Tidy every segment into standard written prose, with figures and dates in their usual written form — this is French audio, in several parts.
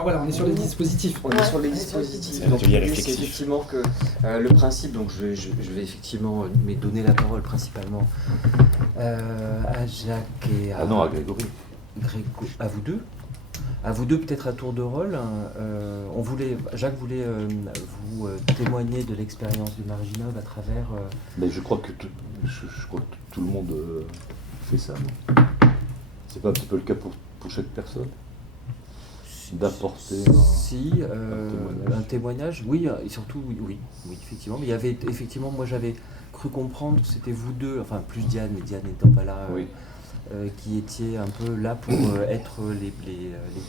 Alors voilà, on est sur les dispositifs. On est sur les dispositifs. Donc l'idée, c'est effectivement que le principe, donc je vais effectivement donner la parole principalement à Jacques et à... Ah non, à Grégory. À vous deux. À vous deux, peut-être à tour de rôle. Jacques voulait vous témoigner de l'expérience du Marginov à travers... Mais je crois que tout le monde fait ça. Non, c'est pas un petit peu le cas pour chaque personne d'apporter un témoignage, oui, et surtout, oui, effectivement. Mais il y avait, effectivement, moi j'avais cru comprendre que c'était vous deux, enfin plus Diane, mais Diane n'étant pas là, oui. Qui étiez un peu là pour être les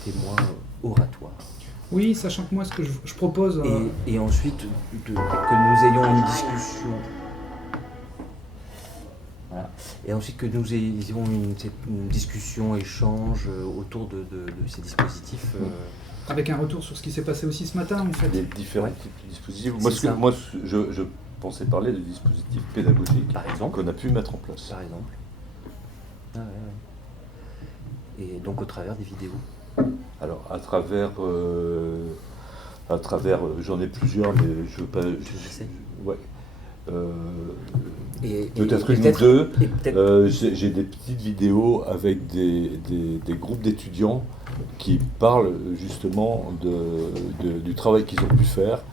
témoins oratoires. Oui, sachant que moi, ce que je propose... Et ensuite, que nous ayons une discussion... Voilà. Et ensuite que nous ayons une discussion, échange autour de ces dispositifs. Avec un retour sur ce qui s'est passé aussi ce matin, en fait. Les différents types de dispositifs. Moi, je pensais parler de dispositifs pédagogiques, par exemple, qu'on a pu mettre en place. Par exemple. Ah, ouais. Et donc au travers des vidéos. Alors, à travers, j'en ai plusieurs, mais je veux pas... Ouais. Peut-être une ou deux. J'ai des petites vidéos avec des groupes d'étudiants qui parlent justement du travail qu'ils ont pu faire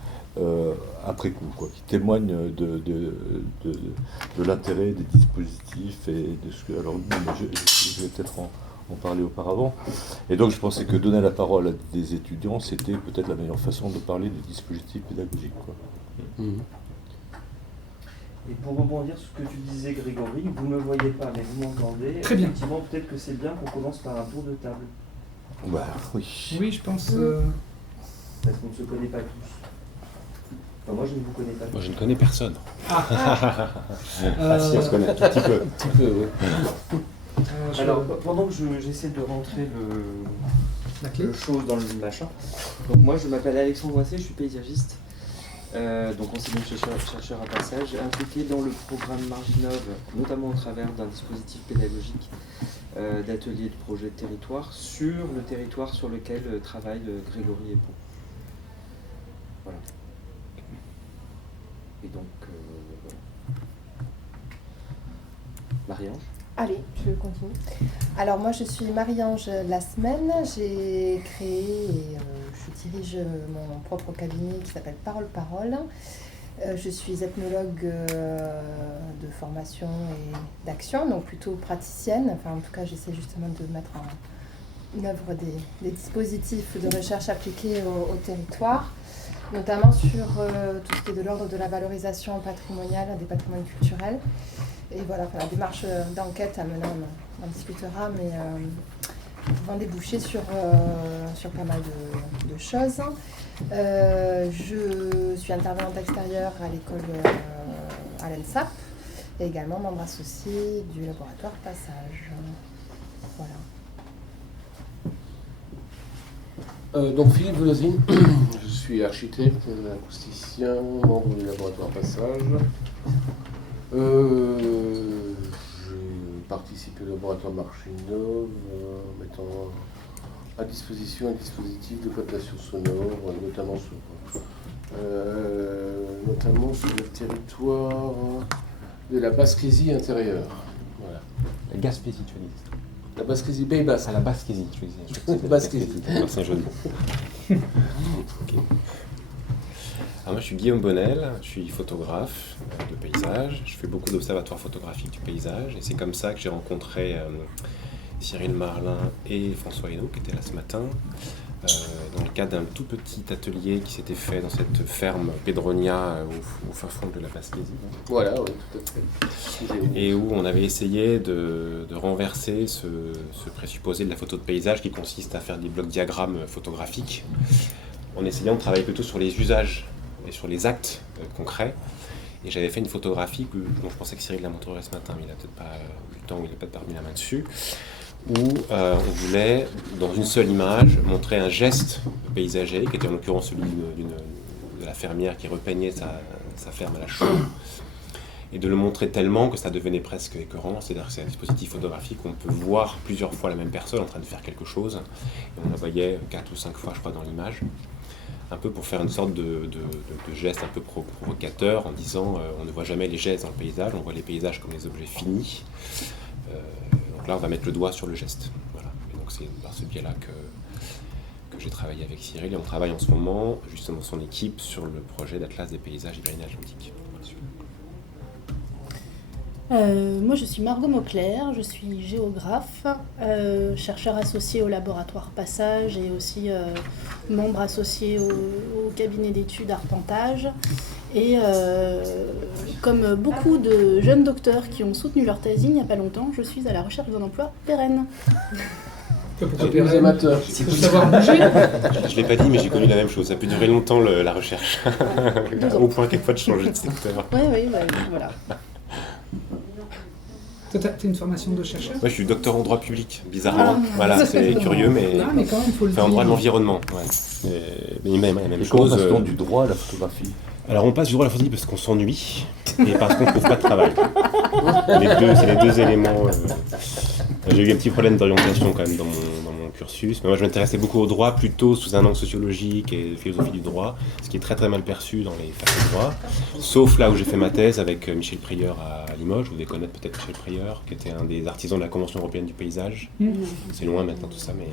après coup, quoi, qui témoignent de l'intérêt des dispositifs et de ce que... Alors, je vais peut-être en parler auparavant. Et donc, je pensais que donner la parole à des étudiants, c'était peut-être la meilleure façon de parler des dispositifs pédagogiques, quoi. Mmh. Et pour rebondir sur ce que tu disais, Grégory, vous ne me voyez pas, mais vous m'entendez. Très bien. Effectivement, peut-être que c'est bien qu'on commence par un tour de table. Bah oui. Oui, je pense... Parce qu'on ne se connaît pas tous. Enfin, moi, je ne vous connais pas tous. Moi, je ne connais personne. Si, on se connaît un tout petit peu. Oui. Alors, pendant que j'essaie de rentrer le chose dans le machin, donc moi, je m'appelle Alexandre Boissé, je suis paysagiste. Donc enseignant chercheur à passage, impliqué dans le programme Marginov, notamment au travers d'un dispositif pédagogique d'ateliers de projets de territoire sur le territoire sur lequel travaille Grégory Épon. Voilà. Et donc, Marie-Ange. Allez, je continue. Alors moi je suis Marie-Ange Lasmen, j'ai créé et je dirige mon propre cabinet qui s'appelle Parole Parole. Je suis ethnologue de formation et d'action, donc plutôt praticienne. Enfin en tout cas j'essaie justement de mettre en œuvre des dispositifs de recherche appliqués au territoire, notamment sur tout ce qui est de l'ordre de la valorisation patrimoniale des patrimoines culturels. Et voilà, la démarche d'enquête à mener, on en discutera, mais pouvant déboucher sur pas mal de choses. Je suis intervenante extérieure à l'école à l'ENSAP et également membre associé du laboratoire Passage. Voilà. Donc Philippe Velozine, je suis architecte, acousticien, membre du laboratoire Passage. J'ai participé au laboratoire Marginov, mettant à disposition un dispositif de captation sonore, notamment sur le territoire de la Basse-Clésie intérieure. Voilà. La Gaspésie, tu dis. La Basse-Clésie, Pays Basse. Ah, la Basse-Clésie, tu disais. Basse-Clésie. C'est joli. Okay. Alors moi je suis Guillaume Bonnel, je suis photographe de paysage, je fais beaucoup d'observatoires photographiques du paysage et c'est comme ça que j'ai rencontré Cyril Marlin et François Hainaut qui étaient là ce matin dans le cadre d'un tout petit atelier qui s'était fait dans cette ferme Pedronia au fin fond de la Basse-Clésie. Voilà, oui, tout à fait. Et où on avait essayé de renverser ce présupposé de la photo de paysage qui consiste à faire des blocs diagrammes photographiques en essayant de travailler plutôt sur les usages et sur les actes concrets. Et j'avais fait une photographie dont je pensais que Cyril la montrerait ce matin, mais il n'a peut-être pas eu le temps, ou il n'a peut-être pas remis la main dessus, où on voulait, dans une seule image, montrer un geste paysager, qui était en l'occurrence celui de la fermière qui repeignait sa ferme à la chaux. et de le montrer tellement que ça devenait presque écœurant. C'est-à-dire que c'est un dispositif photographique où on peut voir plusieurs fois la même personne en train de faire quelque chose, et on la voyait 4 ou 5 fois, je crois, dans l'image, un peu pour faire une sorte de geste un peu provocateur, en disant on ne voit jamais les gestes dans le paysage, on voit les paysages comme des objets finis. Donc là, on va mettre le doigt sur le geste. Voilà. Et donc c'est par ce biais-là que j'ai travaillé avec Cyril, et on travaille en ce moment, justement son équipe, sur le projet d'Atlas des paysages ibériens-atlantiques. Moi, je suis Margot Mauclair, je suis géographe, chercheur associé au laboratoire Passage et aussi membre associé au cabinet d'études Arpentage. Et comme beaucoup de jeunes docteurs qui ont soutenu leur thèse il n'y a pas longtemps, je suis à la recherche d'un emploi pérenne. Pourquoi les amateurs? C'est pour savoir bouger. Je ne l'ai pas dit, mais j'ai connu la même chose. Ça a pu durer longtemps la recherche. Au point quelquefois de changer de secteur. Oui, voilà. Toi, t'as une formation de chercheur? Moi, je suis docteur en droit public, bizarrement. Voilà, c'est curieux, mais quand même, faut le dire. En droit de l'environnement. Ouais. Mais même Comment chose. passe du droit à la photographie? Alors, on passe du droit à la photographie parce qu'on s'ennuie et parce qu'on ne trouve pas de travail. C'est les deux éléments. J'ai eu un petit problème d'orientation quand même dans mon cursus, mais moi je m'intéressais beaucoup au droit, plutôt sous un angle sociologique et philosophie du droit, ce qui est très très mal perçu dans les facs de droit, sauf là où j'ai fait ma thèse avec Michel Prieur à Limoges. Vous devez connaître peut-être Michel Prieur, qui était un des artisans de la Convention européenne du paysage. C'est loin maintenant tout ça, mais...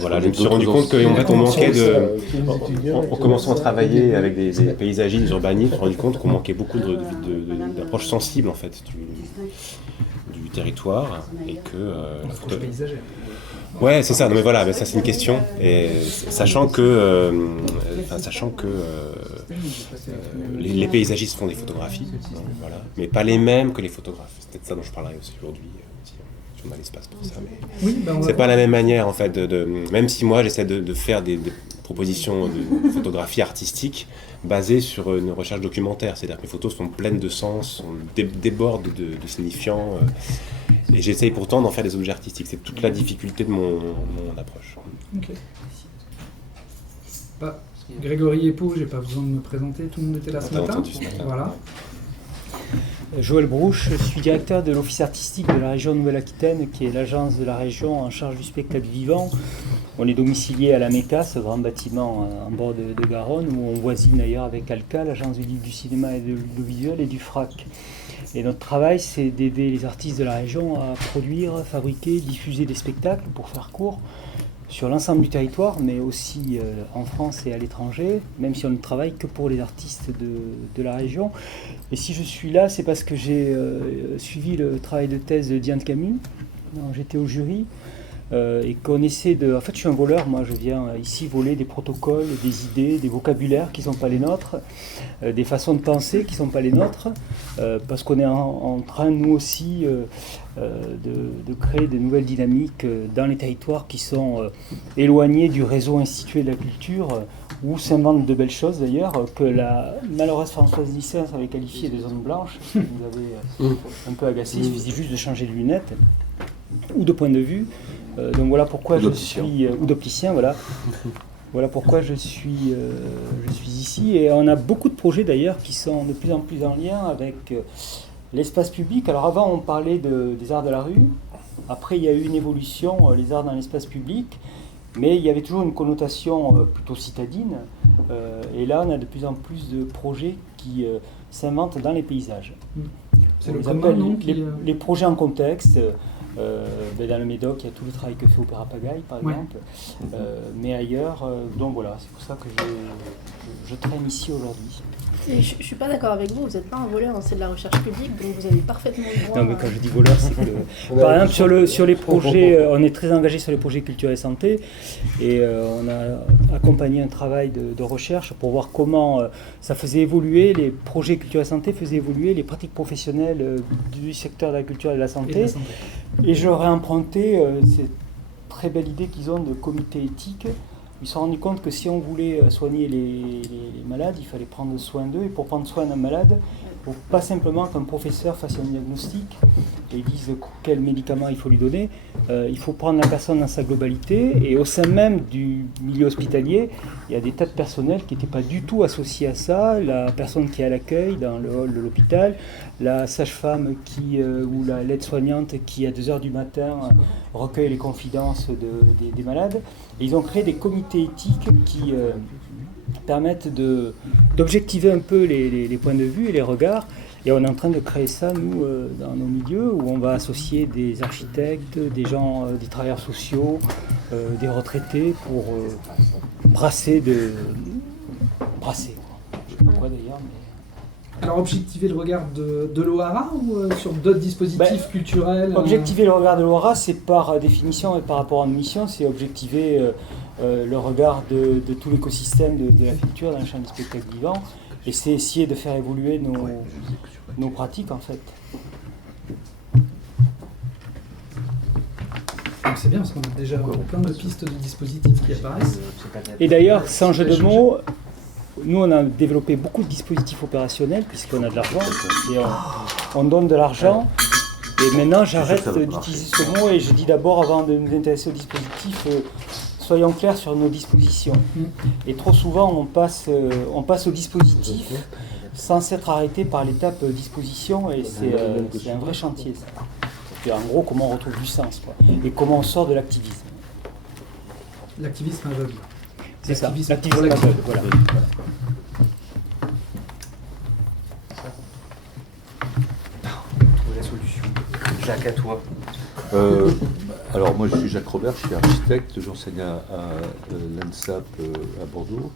voilà, je me suis rendu compte qu'en fait on manquait de... En commençant à travailler avec des paysagistes, des urbanistes, je me suis rendu compte qu'on manquait beaucoup d'approches sensibles en fait du territoire, et que la photo paysagère. Ouais, c'est ça. Non mais voilà, mais ça c'est une question. Et sachant que les paysagistes font des photographies, donc, voilà, mais pas les mêmes que les photographes. C'est peut-être ça dont je parlerai aussi aujourd'hui. Si on a l'espace pour ça, mais c'est pas la même manière en fait. Même si moi j'essaie de faire des propositions de photographie artistique basées sur une recherche documentaire, c'est-à-dire que mes photos sont pleines de sens, débordent de signifiants, et j'essaye pourtant d'en faire des objets artistiques. C'est toute la difficulté de mon approche. Ok. Grégory Epau, j'ai pas besoin de me présenter, tout le monde était là ce matin. Voilà. Joël Brouche, je suis directeur de l'office artistique de la région Nouvelle-Aquitaine, qui est l'agence de la région en charge du spectacle vivant. On est domicilié à la MECA, ce grand bâtiment en bord de Garonne, où on voisine d'ailleurs avec ALCA, l'agence du livre, du cinéma et de l'audiovisuel, et du FRAC. Et notre travail, c'est d'aider les artistes de la région à produire, fabriquer, diffuser des spectacles, pour faire court, sur l'ensemble du territoire, mais aussi en France et à l'étranger, même si on ne travaille que pour les artistes de la région. Et si je suis là, c'est parce que j'ai suivi le travail de thèse de Diane Camus, dont j'étais au jury, et qu'on essaie de... En fait, je suis un voleur, moi, je viens ici voler des protocoles, des idées, des vocabulaires qui ne sont pas les nôtres, des façons de penser qui ne sont pas les nôtres, parce qu'on est en train, nous aussi, de créer de nouvelles dynamiques dans les territoires qui sont éloignés du réseau institué de la culture, où s'inventent de belles choses d'ailleurs, que la malheureuse Françoise Dissens avait qualifié de zone blanche, qui nous avait un peu agacé. Il suffisait juste de changer de lunettes ou de point de vue. Donc voilà pourquoi je suis... ou d'opticien, voilà. Voilà pourquoi je suis ici. Et on a beaucoup de projets d'ailleurs qui sont de plus en plus en lien avec l'espace public. Alors avant on parlait des arts de la rue, après il y a eu une évolution, les arts dans l'espace public, mais il y avait toujours une connotation plutôt citadine. Et là on a de plus en plus de projets qui s'inventent dans les paysages. C'est le commun, non, les projets en contexte. Dans le Médoc, il y a tout le travail que fait Opéra Pagaille, par exemple, mais ailleurs, donc voilà, c'est pour ça que je traîne ici aujourd'hui. Et je ne suis pas d'accord avec vous, vous n'êtes pas un voleur, c'est de la recherche publique, donc vous avez parfaitement le droit... Non, mais quand je dis voleur, c'est que... Par exemple, sur les projets, on est très engagé sur les projets culture et santé, et on a accompagné un travail de recherche pour voir comment ça faisait évoluer, les projets culture et santé faisaient évoluer les pratiques professionnelles du secteur de la culture et de la santé. Et j'aurais emprunté cette très belle idée qu'ils ont de comité éthique. Ils se sont rendus compte que si on voulait soigner les malades, il fallait prendre soin d'eux. Et pour prendre soin d'un malade, il ne faut pas simplement qu'un professeur fasse un diagnostic. Il et ils disent quel médicament il faut lui donner. Il faut prendre la personne dans sa globalité, et au sein même du milieu hospitalier, il y a des tas de personnels qui n'étaient pas du tout associés à ça. La personne qui est à l'accueil dans le hall de l'hôpital, la sage-femme ou l'aide-soignante qui à 2h du matin recueille les confidences des malades. Et ils ont créé des comités éthiques qui permettent d'objectiver un peu les points de vue et les regards. Et on est en train de créer ça, nous, dans nos milieux, où on va associer des architectes, des gens, des travailleurs sociaux, des retraités, pour brasser. Je ne sais pas quoi d'ailleurs, mais... Alors, objectiver le regard de l'OHRA ou sur d'autres dispositifs culturels Objectiver le regard de l'OHRA, c'est par définition et par rapport à nos missions, c'est objectiver le regard de tout l'écosystème de la culture dans le champ du spectacle vivant. Et c'est essayer de faire évoluer nos pratiques, en fait. C'est bien, parce qu'on a déjà plein de pistes de dispositifs qui apparaissent. Et d'ailleurs, sans jeu de mots, nous, on a développé beaucoup de dispositifs opérationnels, puisqu'on a de l'argent, et on donne de l'argent. Et maintenant, j'arrête d'utiliser ce mot, et je dis d'abord, avant de nous intéresser au dispositif, soyons clairs sur nos dispositions. Et trop souvent, on passe au dispositif sans s'être arrêté par l'étape disposition, et c'est un vrai chantier, ça. C'est en gros comment on retrouve du sens, quoi, et comment on sort de l'activisme. L'activisme aveugle. C'est ça, l'activisme aveugle, voilà. Trouve la solution. Jacques, à toi. Alors moi je suis Jacques Robert, je suis architecte, j'enseigne à l'ANSAP à Bordeaux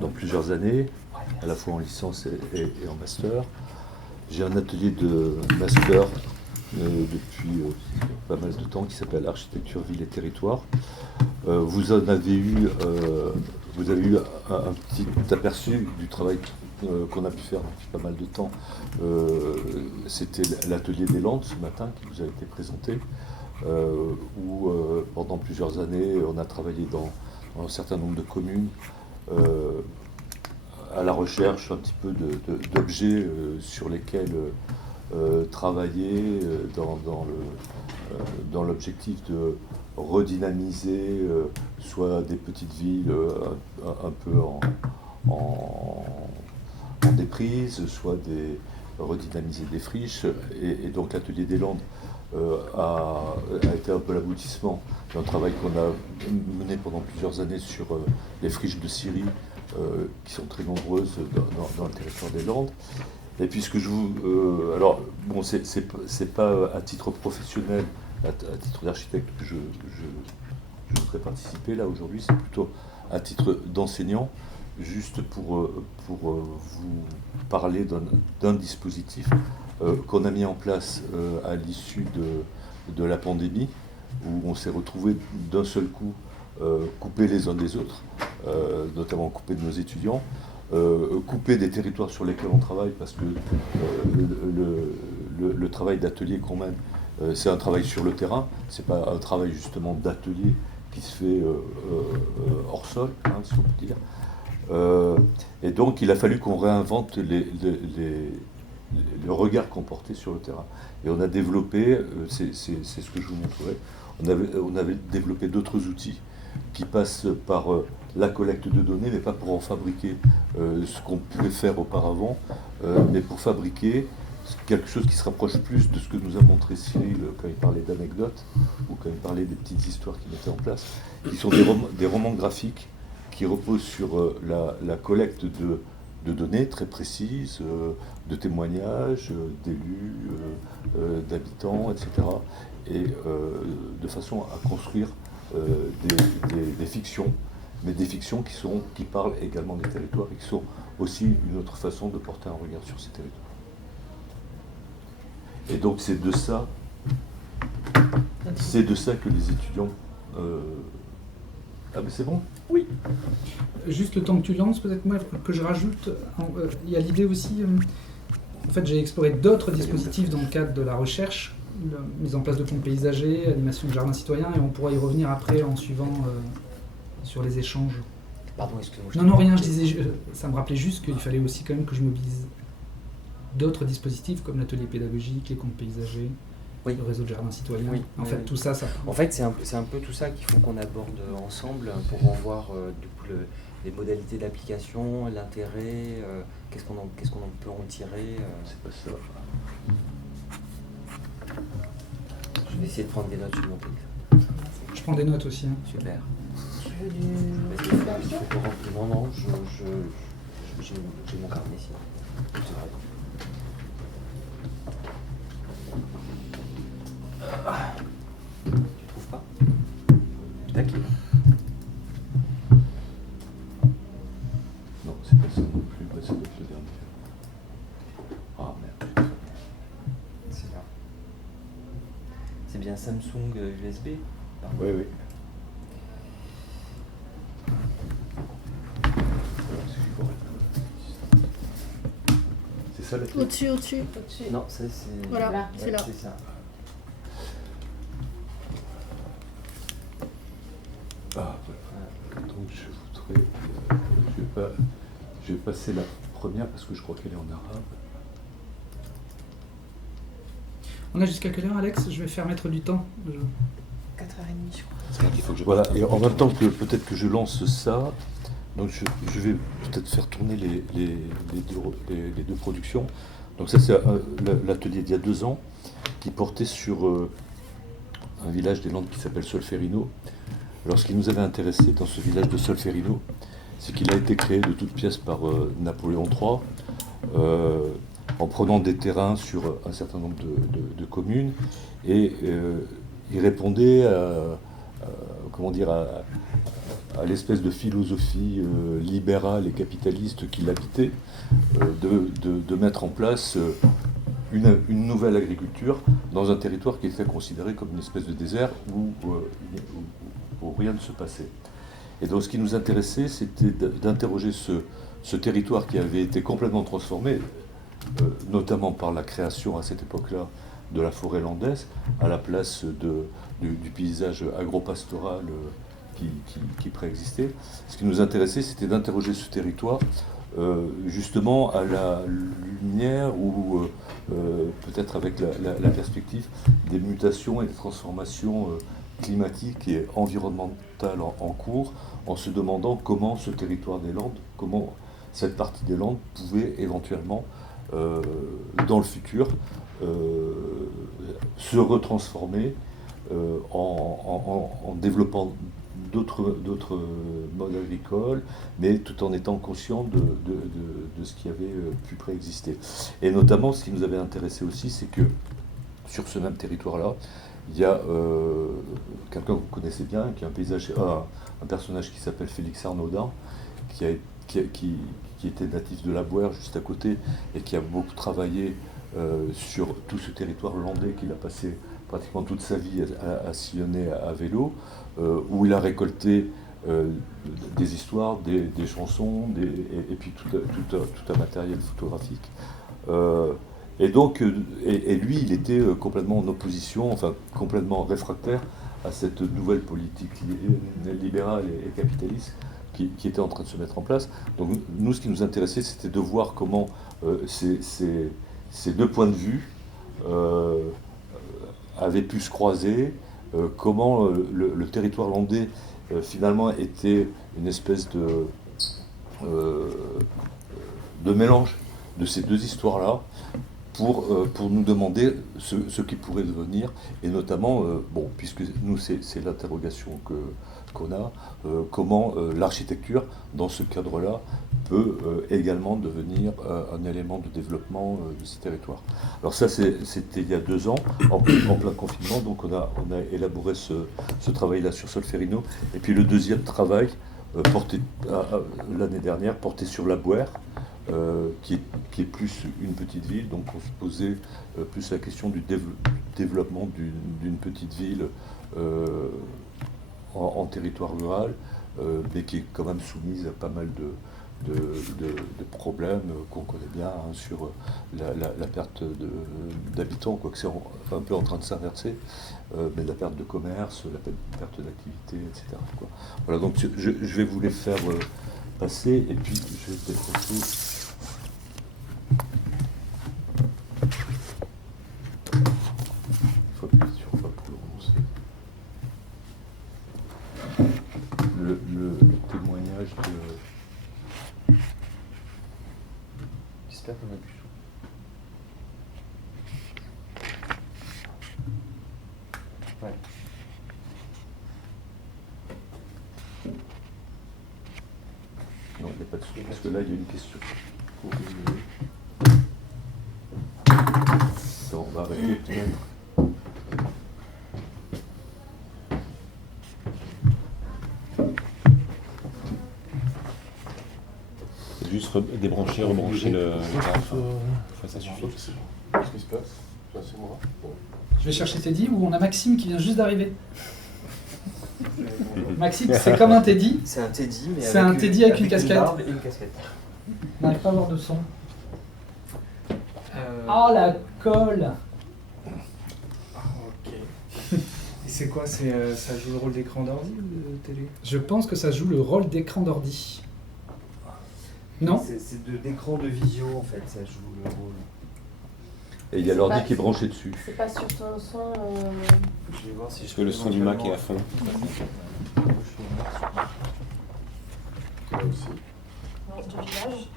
dans plusieurs années, à la fois en licence et en master. J'ai un atelier de master depuis pas mal de temps qui s'appelle Architecture, Ville et Territoire. Vous avez eu un petit aperçu du travail qu'on a pu faire depuis pas mal de temps. C'était l'atelier des Landes ce matin qui vous a été présenté, où pendant plusieurs années on a travaillé dans un certain nombre de communes à la recherche un petit peu d'objets sur lesquels travailler dans l'objectif de redynamiser soit des petites villes un peu en déprise, soit redynamiser des friches. Et donc l'atelier des Landes a été un peu l'aboutissement d'un travail qu'on a mené pendant plusieurs années sur les friches de Syrie, qui sont très nombreuses dans le territoire des Landes. Et puisque je vous... alors, bon, c'est pas à titre professionnel, à titre d'architecte que je voudrais participer là aujourd'hui, c'est plutôt à titre d'enseignant, juste pour vous parler d'un dispositif qu'on a mis en place à l'issue de la pandémie, où on s'est retrouvés d'un seul coup coupés les uns des autres, notamment coupés de nos étudiants, coupés des territoires sur lesquels on travaille, parce que le travail d'atelier qu'on mène, c'est un travail sur le terrain, c'est pas un travail justement d'atelier qui se fait hors sol, hein, si on peut dire. Et donc il a fallu qu'on réinvente le regard qu'on portait sur le terrain. Et on a développé, c'est ce que je vous montrerai, on avait développé d'autres outils qui passent par la collecte de données, mais pas pour en fabriquer ce qu'on pouvait faire auparavant, mais pour fabriquer quelque chose qui se rapproche plus de ce que nous a montré Cyril quand il parlait d'anecdotes, ou quand il parlait des petites histoires qu'il mettait en place, qui sont des romans graphiques qui reposent sur la collecte de données très précises, de témoignages d'élus, d'habitants, etc. Et de façon à construire des fictions, mais des fictions qui parlent également des territoires et qui sont aussi une autre façon de porter un regard sur ces territoires. Et donc c'est de ça que les étudiants... Ah mais c'est bon ? Oui. Juste le temps que tu lances, peut-être moi que je rajoute, il y a l'idée aussi, en fait j'ai exploré d'autres dispositifs dans le cadre de la recherche, la mise en place de ponts paysagers, animation de jardins citoyens, et on pourra y revenir après en suivant sur les échanges. Pardon, excusez-moi. Non, rien, je disais, ça me rappelait juste qu'il fallait aussi quand même que je mobilise d'autres dispositifs comme l'atelier pédagogique, les comptes paysagers, le réseau de jardins citoyens. Tout ça. En fait, c'est un peu tout ça qu'il faut qu'on aborde ensemble pour en voir du coup les modalités d'application, l'intérêt, qu'est-ce qu'on peut en tirer. C'est pas ça. Je vais essayer de prendre des notes sur mon téléphone. Je prends des notes aussi. Super. Tu veux du papier ? Non, j'ai mon carnet ici. C'est vrai. Tu trouves pas? D'accord. Non, c'est pas ça non plus, ça doit être le dernier. Ah merde. C'est là. C'est bien Samsung USB? Oui. C'est ça la clé? Au-dessus. Non, ça c'est... Voilà, ouais, c'est là. C'est ça. Ah, voilà. Donc je voudrais... je vais passer la première parce que je crois qu'elle est en arabe. On a jusqu'à quelle heure, Alex? Je vais faire mettre du temps. 4h30, je crois. C'est là qu'il faut que je Voilà, et en même temps que peut-être que je lance ça, donc je vais peut-être faire tourner les deux productions. Donc ça c'est l'atelier d'il y a 2 ans qui portait sur un village des Landes qui s'appelle Solferino. Alors ce qui nous avait intéressé dans ce village de Solferino, c'est qu'il a été créé de toutes pièces par Napoléon III, en prenant des terrains sur un certain nombre de communes, et il répondait à l'espèce de philosophie libérale et capitaliste qui l'habitait, de mettre en place une nouvelle agriculture dans un territoire qui était considéré comme une espèce de désert où rien ne se passait. Et donc ce qui nous intéressait, c'était d'interroger ce territoire qui avait été complètement transformé, notamment par la création à cette époque-là de la forêt landaise, à la place du paysage agropastoral qui préexistait. Ce qui nous intéressait, c'était d'interroger ce territoire justement à la lumière ou peut-être avec la perspective des mutations et des transformations climatiques et environnementales en cours, en se demandant comment ce territoire des Landes, comment cette partie des Landes pouvait éventuellement, dans le futur, se retransformer en développant d'autres modes agricoles, mais tout en étant conscient de ce qui avait pu préexister. Et notamment, ce qui nous avait intéressé aussi, c'est que sur ce même territoire-là, il y a quelqu'un que vous connaissez bien, qui est un personnage qui s'appelle Félix Arnaudin, qui était natif de la Bouère, juste à côté, et qui a beaucoup travaillé sur tout ce territoire landais qu'il a passé pratiquement toute sa vie à sillonner à vélo, où il a récolté des histoires, des chansons, et puis tout un matériel photographique. Et donc, lui, il était complètement en opposition, enfin complètement réfractaire à cette nouvelle politique libérale et capitaliste qui était en train de se mettre en place. Donc nous, ce qui nous intéressait, c'était de voir comment ces deux points de vue avaient pu se croiser, comment le territoire landais finalement était une espèce de mélange de ces deux histoires-là, pour nous demander ce qui pourrait devenir, et notamment, puisque nous c'est l'interrogation qu'on a, comment l'architecture, dans ce cadre-là, peut également devenir un élément de développement de ces territoires. Alors ça, c'était il y a 2 ans, en plein confinement, donc on a élaboré ce travail-là sur Solferino, et puis le deuxième travail, l'année dernière, porté sur la Bouère, qui est plus une petite ville, donc on se posait plus la question du développement d'une petite ville en territoire rural, mais qui est quand même soumise à pas mal de problèmes qu'on connaît bien, sur la perte d'habitants, quoique c'est un peu en train de s'inverser, mais la perte de commerce, la perte d'activité, etc. Voilà, donc je vais vous les faire passer, et puis je vais défoncer. l'image de... J'espère qu'on a pu. Ouais. Non, il n'y a pas de souci, parce que là, il y a une question. Attends, on va arrêter peut-être. Juste débrancher, rebrancher le graphe. Ça suffit. Qu'est-ce qui se passe? C'est moi. Je vais chercher Teddy ou on a Maxime qui vient juste d'arriver. Maxime, c'est comme un Teddy. C'est un Teddy, mais c'est un Teddy avec une casquette. Barbe et une casquette. On n'arrive pas à avoir de son. Oh la colle. Ok. Et c'est quoi? Ça joue le rôle d'écran d'ordi ou de télé? Je pense que ça joue le rôle d'écran d'ordi. Non? C'est d'écran de visio en fait, ça joue le rôle. Et il y a l'ordi qui est branché dessus. C'est pas sur ton son. Je vais voir si Parce que le son du Mac est à fond. Là aussi. Du village.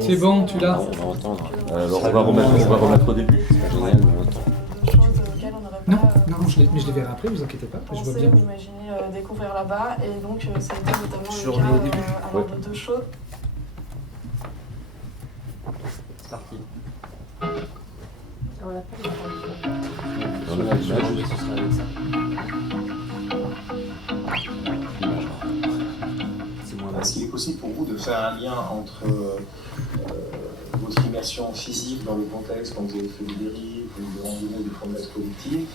C'est bon, tu l'as. On va entendre. Alors on va remettre au début. C'est pas génial, mais on entend. De choses auxquelles on n'aurait Non, pas non, mais je les verrai après, vous inquiétez pas. Je vois pensé bien. ou imaginé découvrir là-bas. Et donc, ça a été notamment Je le remets au début. cas alors, de deux choses. C'est parti. On l'a pas vu. On a l'image. Ce sera avec ça. C'est moins Est-ce qu'il est possible pour vous de faire un lien entre votre immersion physique dans le contexte, quand vous avez fait des dérives, des randonnées, des promenades collectives,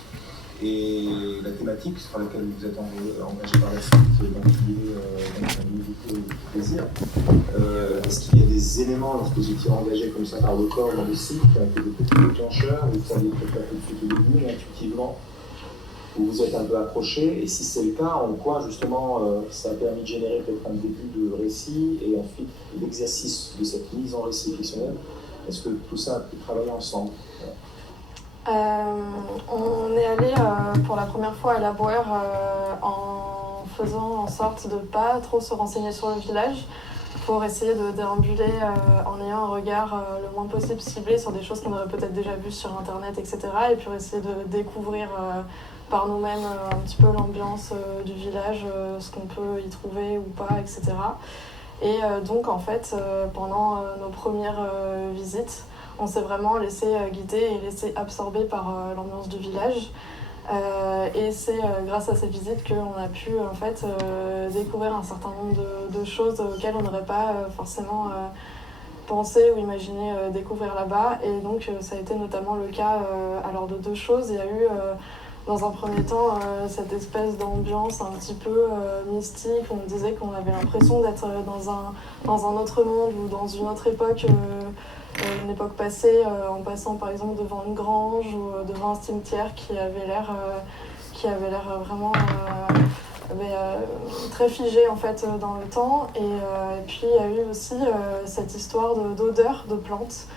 et la thématique sur laquelle vous êtes engagé par la suite, donc qui est la nudité et le plaisir? Est-ce qu'il y a des éléments, lorsque vous étiez engagé comme ça par le corps dans le site, qui ont été des petits déclencheurs, vous saviez peut-être tout de suite au début, mais intuitivement, vous vous êtes un peu accroché, et si c'est le cas, en quoi justement ça a permis de générer peut-être un début de récit, et ensuite l'exercice de cette mise en récit fictionnel? Est-ce que tout ça a pu travailler ensemble? On est allé pour la première fois à la Boère en faisant en sorte de ne pas trop se renseigner sur le village, pour essayer de déambuler en ayant un regard le moins possible ciblé sur des choses qu'on aurait peut-être déjà vues sur internet, etc. Et puis essayer de découvrir par nous-mêmes un petit peu l'ambiance du village, ce qu'on peut y trouver ou pas, etc. Et donc en fait, pendant nos premières visites, on s'est vraiment laissé guider et laissé absorber par l'ambiance du village. Et c'est grâce à ces visites qu'on a pu en fait, découvrir un certain nombre de choses auxquelles on n'aurait pas forcément pensé ou imaginé découvrir là-bas. Et donc ça a été notamment le cas alors de deux choses. Il y a eu dans un premier temps cette espèce d'ambiance un petit peu mystique. On disait qu'on avait l'impression d'être dans un autre monde ou dans une autre époque. Une époque passée, en passant par exemple devant une grange ou devant un cimetière qui avait l'air vraiment très figé en fait dans le temps. Et puis il y a eu aussi cette histoire d'odeur de plantes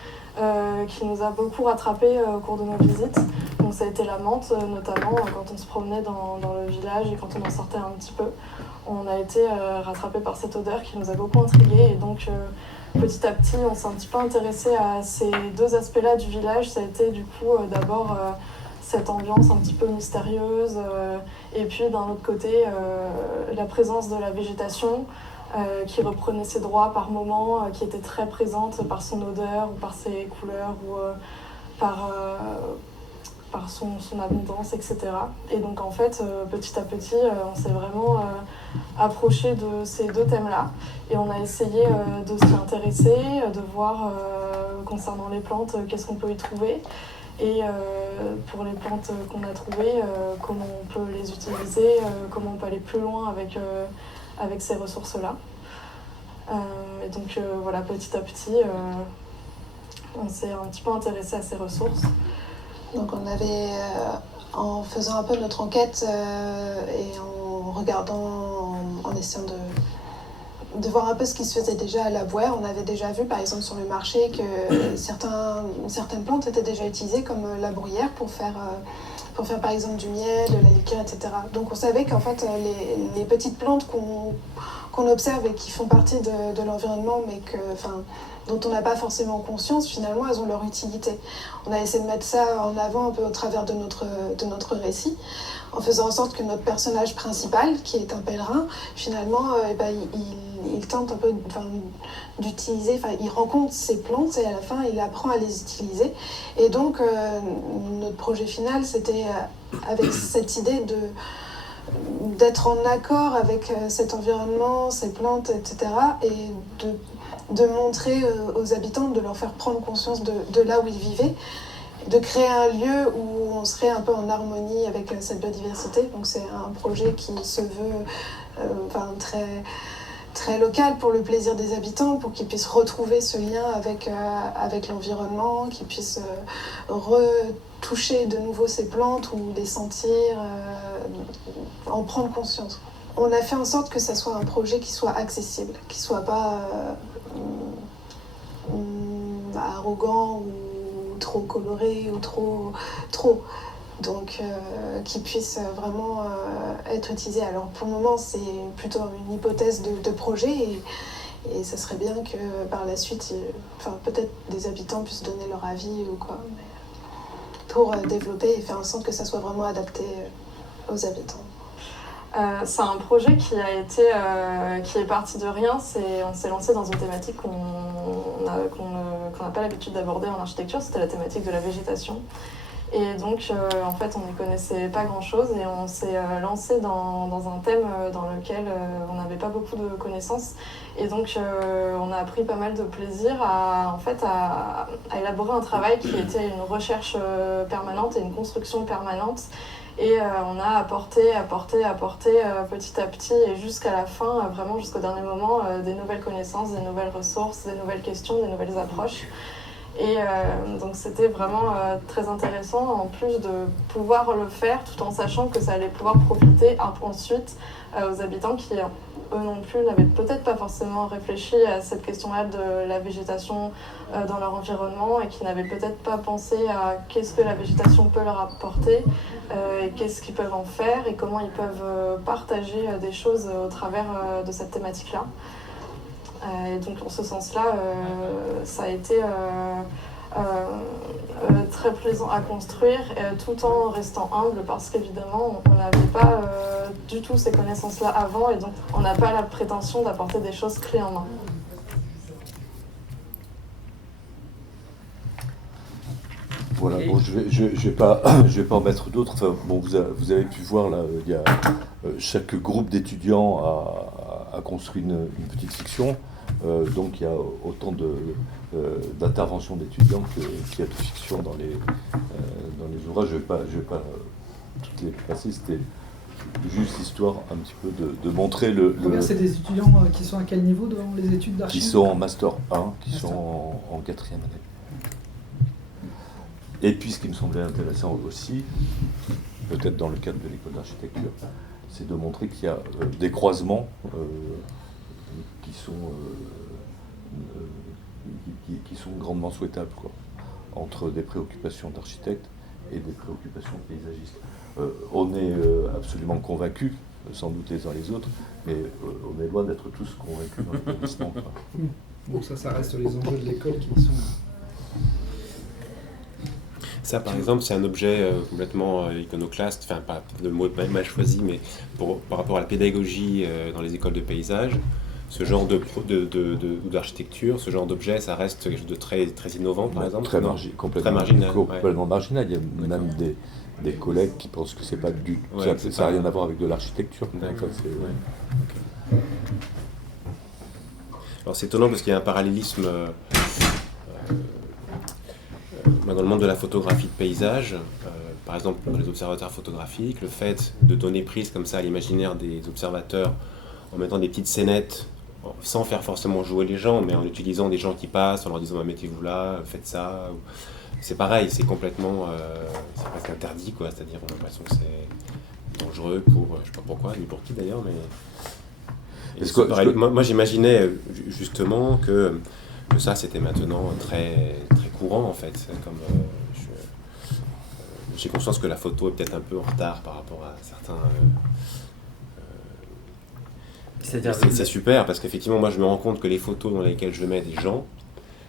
qui nous a beaucoup rattrapés au cours de nos visites. Donc ça a été la menthe notamment quand on se promenait dans le village et quand on en sortait un petit peu. On a été rattrapés par cette odeur qui nous a beaucoup intrigués, et donc petit à petit, on s'est un petit peu intéressé à ces deux aspects-là du village. Ça a été du coup d'abord cette ambiance un petit peu mystérieuse, et puis d'un autre côté, la présence de la végétation qui reprenait ses droits par moments, qui était très présente par son odeur ou par ses couleurs ou par son abondance, etc. Et donc en fait, petit à petit, on s'est vraiment approché de ces deux thèmes-là, et on a essayé de s'y intéresser, de voir concernant les plantes, qu'est-ce qu'on peut y trouver, et pour les plantes qu'on a trouvées, comment on peut les utiliser, comment on peut aller plus loin avec ces ressources-là. Et donc voilà, petit à petit, on s'est un petit peu intéressé à ces ressources. Donc on avait, en faisant un peu notre enquête et en regardant, en essayant de voir un peu ce qui se faisait déjà à la Boère, on avait déjà vu par exemple sur le marché que certaines plantes étaient déjà utilisées comme la bruyère pour faire pour faire par exemple du miel, de la liqueur, etc. Donc on savait qu'en fait les petites plantes qu'on observe et qui font partie de l'environnement, mais dont on n'a pas forcément conscience, finalement elles ont leur utilité. On a essayé de mettre ça en avant un peu au travers de notre récit, en faisant en sorte que notre personnage principal, qui est un pèlerin, finalement, il tente un peu d'utiliser, il rencontre ces plantes et à la fin, il apprend à les utiliser. Et donc, notre projet final, c'était avec cette idée d'être en accord avec cet environnement, ces plantes, etc. et de montrer aux habitants, de leur faire prendre conscience de là où ils vivaient, de créer un lieu où on serait un peu en harmonie avec cette biodiversité. Donc c'est un projet qui se veut très, très local pour le plaisir des habitants, pour qu'ils puissent retrouver ce lien avec l'environnement, qu'ils puissent retoucher de nouveau ces plantes ou les sentir, en prendre conscience. On a fait en sorte que ça soit un projet qui soit accessible, qui ne soit pas arrogant ou trop coloré ou trop. Donc qui puisse vraiment être utilisé. Alors pour le moment c'est plutôt une hypothèse de projet et ça serait bien que par la suite, peut-être des habitants puissent donner leur avis ou quoi, mais pour développer et faire en sorte que ça soit vraiment adapté aux habitants. C'est un projet qui est parti de rien. On s'est lancé dans une thématique qu'on n'a pas l'habitude d'aborder en architecture, c'était la thématique de la végétation. Et donc, en fait, on n'y connaissait pas grand-chose et on s'est lancé dans un thème dans lequel on n'avait pas beaucoup de connaissances. Et donc, on a pris pas mal de plaisir à élaborer un travail qui était une recherche permanente et une construction permanente. Et on a apporté petit à petit et jusqu'à la fin, vraiment jusqu'au dernier moment, des nouvelles connaissances, des nouvelles ressources, des nouvelles questions, des nouvelles approches. Et donc c'était vraiment très intéressant, en plus de pouvoir le faire tout en sachant que ça allait pouvoir profiter ensuite aux habitants qui, eux non plus, n'avaient peut-être pas forcément réfléchi à cette question-là de la végétation dans leur environnement et qui n'avaient peut-être pas pensé à qu'est-ce que la végétation peut leur apporter et qu'est-ce qu'ils peuvent en faire et comment ils peuvent partager des choses au travers de cette thématique-là. Et donc en ce sens-là, ça a été très plaisant à construire tout en restant humble parce qu'évidemment on n'avait pas du tout ces connaissances-là avant et donc on n'a pas la prétention d'apporter des choses clés en main. Voilà, bon, je vais pas en mettre d'autres. Enfin, bon, vous avez pu voir là, il y a chaque groupe d'étudiants a construit une petite fiction. Donc il y a autant d'interventions d'étudiants qu'il y a de fiction dans les ouvrages. Je vais pas toutes les passer, c'était juste histoire un petit peu de montrer C'est des étudiants qui sont à quel niveau dans les études d'archi? Qui sont en Master 1, qui sont en 4e année. Et puis ce qui me semblait intéressant aussi, peut-être dans le cadre de l'école d'architecture, c'est de montrer qu'il y a des croisements qui sont grandement souhaitables, quoi, entre des préoccupations d'architectes et des préoccupations paysagistes. On est absolument convaincus, sans doute les uns les autres, mais on est loin d'être tous convaincus dans l'établissement. Bon, ça reste les enjeux de l'école qui sont... Ça, par exemple, c'est un objet complètement iconoclaste, enfin, pas le mot est mal choisi, mais par rapport à la pédagogie dans les écoles de paysage, ce genre d'architecture, ce genre d'objet, ça reste quelque chose de très, très innovant, par exemple. Complètement marginal. Il y a même des collègues qui pensent que c'est pas du tout. Ouais, ça n'a rien à voir avec de l'architecture. Alors c'est étonnant parce qu'il y a un parallélisme dans le monde de la photographie de paysage. Par exemple, dans les observateurs photographiques, le fait de donner prise comme ça à l'imaginaire des observateurs en mettant des petites scénettes, sans faire forcément jouer les gens, mais en utilisant des gens qui passent, en leur disant mettez-vous là, faites ça. C'est pareil, c'est complètement c'est presque interdit, quoi. C'est-à-dire on a l'impression que c'est dangereux pour, je sais pas pourquoi, ni pour qui d'ailleurs, mais... Moi j'imaginais justement que ça c'était maintenant très, très courant en fait, comme j'ai conscience que la photo est peut-être un peu en retard par rapport à certains... C'est super parce qu'effectivement, moi je me rends compte que les photos dans lesquelles je mets des gens,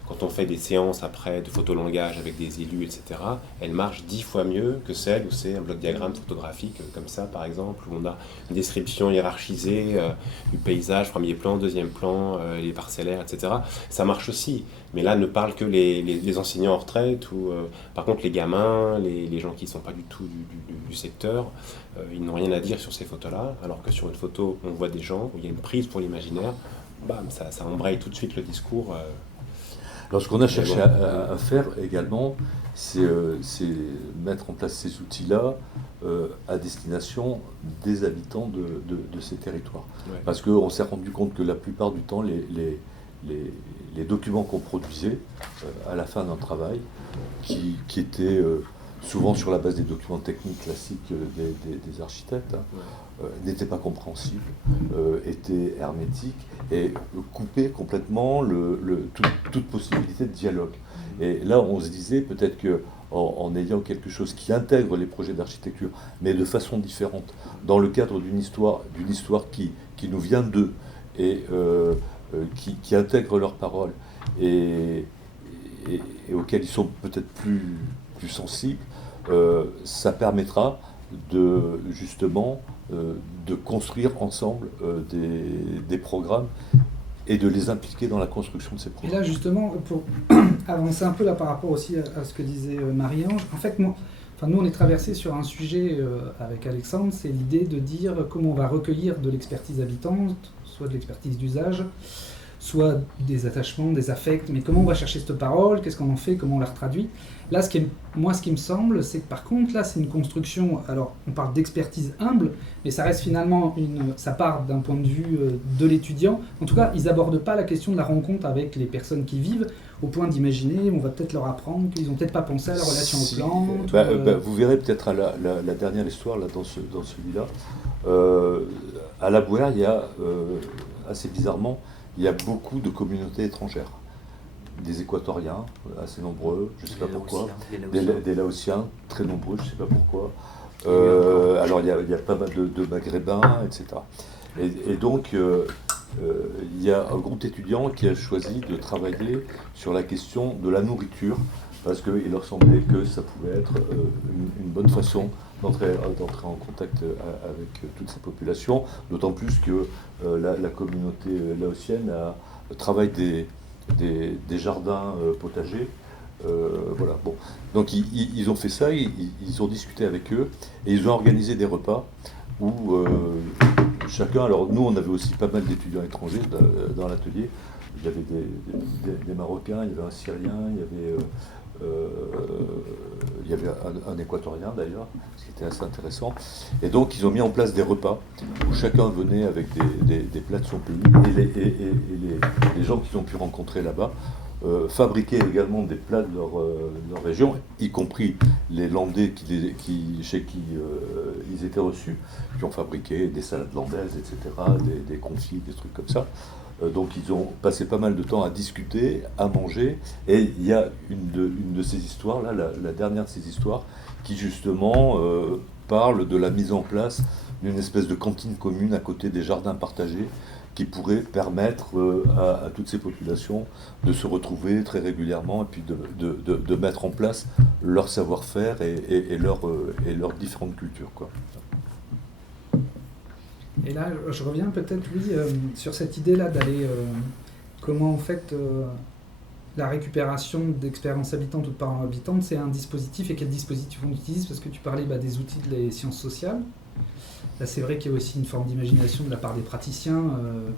quand on fait des séances après de photolangage avec des élus, etc., elles marchent 10 fois mieux que celles où c'est un bloc diagramme photographique comme ça, par exemple, où on a une description hiérarchisée du paysage, premier plan, deuxième plan, les parcellaires, etc. Ça marche aussi, mais là ne parlent que les enseignants en retraite, ou par contre les gamins, les gens qui ne sont pas du tout du secteur, ils n'ont rien à dire sur ces photos-là, alors que sur une photo, on voit des gens, où il y a une prise pour l'imaginaire, bam, ça embraye tout de suite le discours. Alors ce qu'on a cherché à faire également, c'est mettre en place ces outils-là à destination des habitants de ces territoires. Ouais. Parce qu'on s'est rendu compte que la plupart du temps, les documents qu'on produisait à la fin d'un travail, qui étaient souvent sur la base des documents techniques classiques des architectes, n'étaient pas compréhensibles, étaient hermétiques et coupaient complètement toute possibilité de dialogue. Et là, on se disait peut-être qu'en ayant quelque chose qui intègre les projets d'architecture, mais de façon différente, dans le cadre d'une histoire qui nous vient d'eux et qui intègre leurs paroles et auxquelles ils sont peut-être plus sensibles, ça permettra justement de construire ensemble des programmes et de les impliquer dans la construction de ces programmes. Et là justement, pour avancer un peu là par rapport aussi à ce que disait Marie-Ange, en fait nous on est traversé sur un sujet avec Alexandre, c'est l'idée de dire comment on va recueillir de l'expertise habitante, soit de l'expertise d'usage, soit des attachements, des affects, mais comment on va chercher cette parole, qu'est-ce qu'on en fait, comment on la retraduit. Là, ce qui me semble, c'est que par contre, là, c'est une construction, alors on parle d'expertise humble, mais ça reste finalement, ça part d'un point de vue de l'étudiant. En tout cas, ils n'abordent pas la question de la rencontre avec les personnes qui vivent, au point d'imaginer, on va peut-être leur apprendre qu'ils n'ont peut-être pas pensé à leur relation aux plantes. Vous verrez peut-être à la dernière histoire, là, dans celui-là, à La Bouère, il y a, assez bizarrement, il y a beaucoup de communautés étrangères. Des Équatoriens, assez nombreux, je ne sais pas pourquoi. Des Laotiens, très nombreux, je ne sais pas pourquoi. Alors il y a pas mal de Maghrébins, etc. Et donc, il y a un groupe d'étudiants qui a choisi de travailler sur la question de la nourriture, parce qu'il leur semblait que ça pouvait être une bonne façon d'entrer en contact avec toutes ces populations, d'autant plus que la communauté laotienne travaille des jardins potagers. Voilà. Bon. Donc ils ont fait ça, ils ont discuté avec eux, et ils ont organisé des repas où chacun... Alors nous, on avait aussi pas mal d'étudiants étrangers dans l'atelier. Il y avait des Marocains, il y avait un Syrien, il y avait un Équatorien d'ailleurs, ce qui était assez intéressant. Et donc ils ont mis en place des repas où chacun venait avec des plats de son pays, et les gens qu'ils ont pu rencontrer là-bas fabriquaient également des plats de leur région, y compris les Landais chez qui ils étaient reçus, qui ont fabriqué des salades landaises, etc., des confits, des trucs comme ça. Donc ils ont passé pas mal de temps à discuter, à manger, et il y a une de ces histoires, là, la dernière de ces histoires, qui justement parle de la mise en place d'une espèce de cantine commune à côté des jardins partagés, qui pourrait permettre à toutes ces populations de se retrouver très régulièrement et puis de mettre en place leur savoir-faire et leurs différentes cultures, quoi. Et là, je reviens peut-être, sur cette idée-là d'aller... comment, en fait, la récupération d'expériences habitantes ou de parents habitantes, c'est un dispositif, et quel dispositif on utilise, parce que tu parlais des outils des sciences sociales. Là, c'est vrai qu'il y a aussi une forme d'imagination de la part des praticiens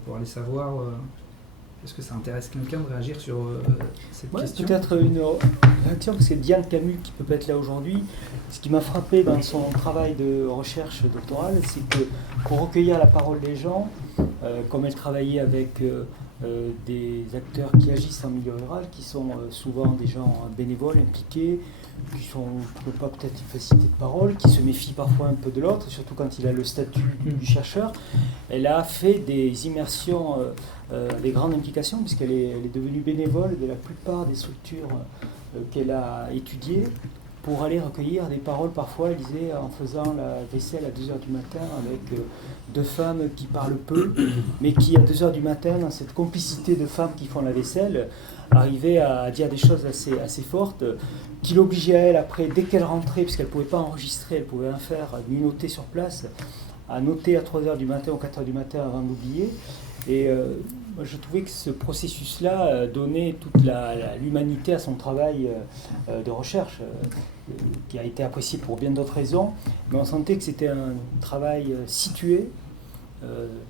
pour aller savoir... est-ce que ça intéresse quelqu'un de réagir sur cette question ? Peut-être une réaction, parce que Diane Camus, qui peut pas être là aujourd'hui, ce qui m'a frappé dans son travail de recherche doctorale, c'est que pour recueillir la parole des gens, comme elle travaillait avec des acteurs qui agissent en milieu rural, qui sont souvent des gens bénévoles, impliqués, qui n'ont pas peut-être une facilité de parole, qui se méfient parfois un peu de l'autre, surtout quand il a le statut du chercheur. Elle a fait des immersions avec grande implication, puisqu'elle est devenue bénévole de la plupart des structures qu'elle a étudiées, pour aller recueillir des paroles. Parfois, elle disait, en faisant la vaisselle à 2h du matin avec deux femmes qui parlent peu, mais qui à 2h du matin, dans cette complicité de femmes qui font la vaisselle, arrivaient à dire des choses assez fortes, qui l'obligeaient à elle, après, dès qu'elle rentrait, puisqu'elle ne pouvait pas enregistrer, elle ne pouvait rien faire, ni noter sur place, à noter à 3h du matin ou 4h du matin avant d'oublier. Et moi, je trouvais que ce processus-là donnait toute l'humanité à son travail de recherche, qui a été apprécié pour bien d'autres raisons, mais on sentait que c'était un travail situé,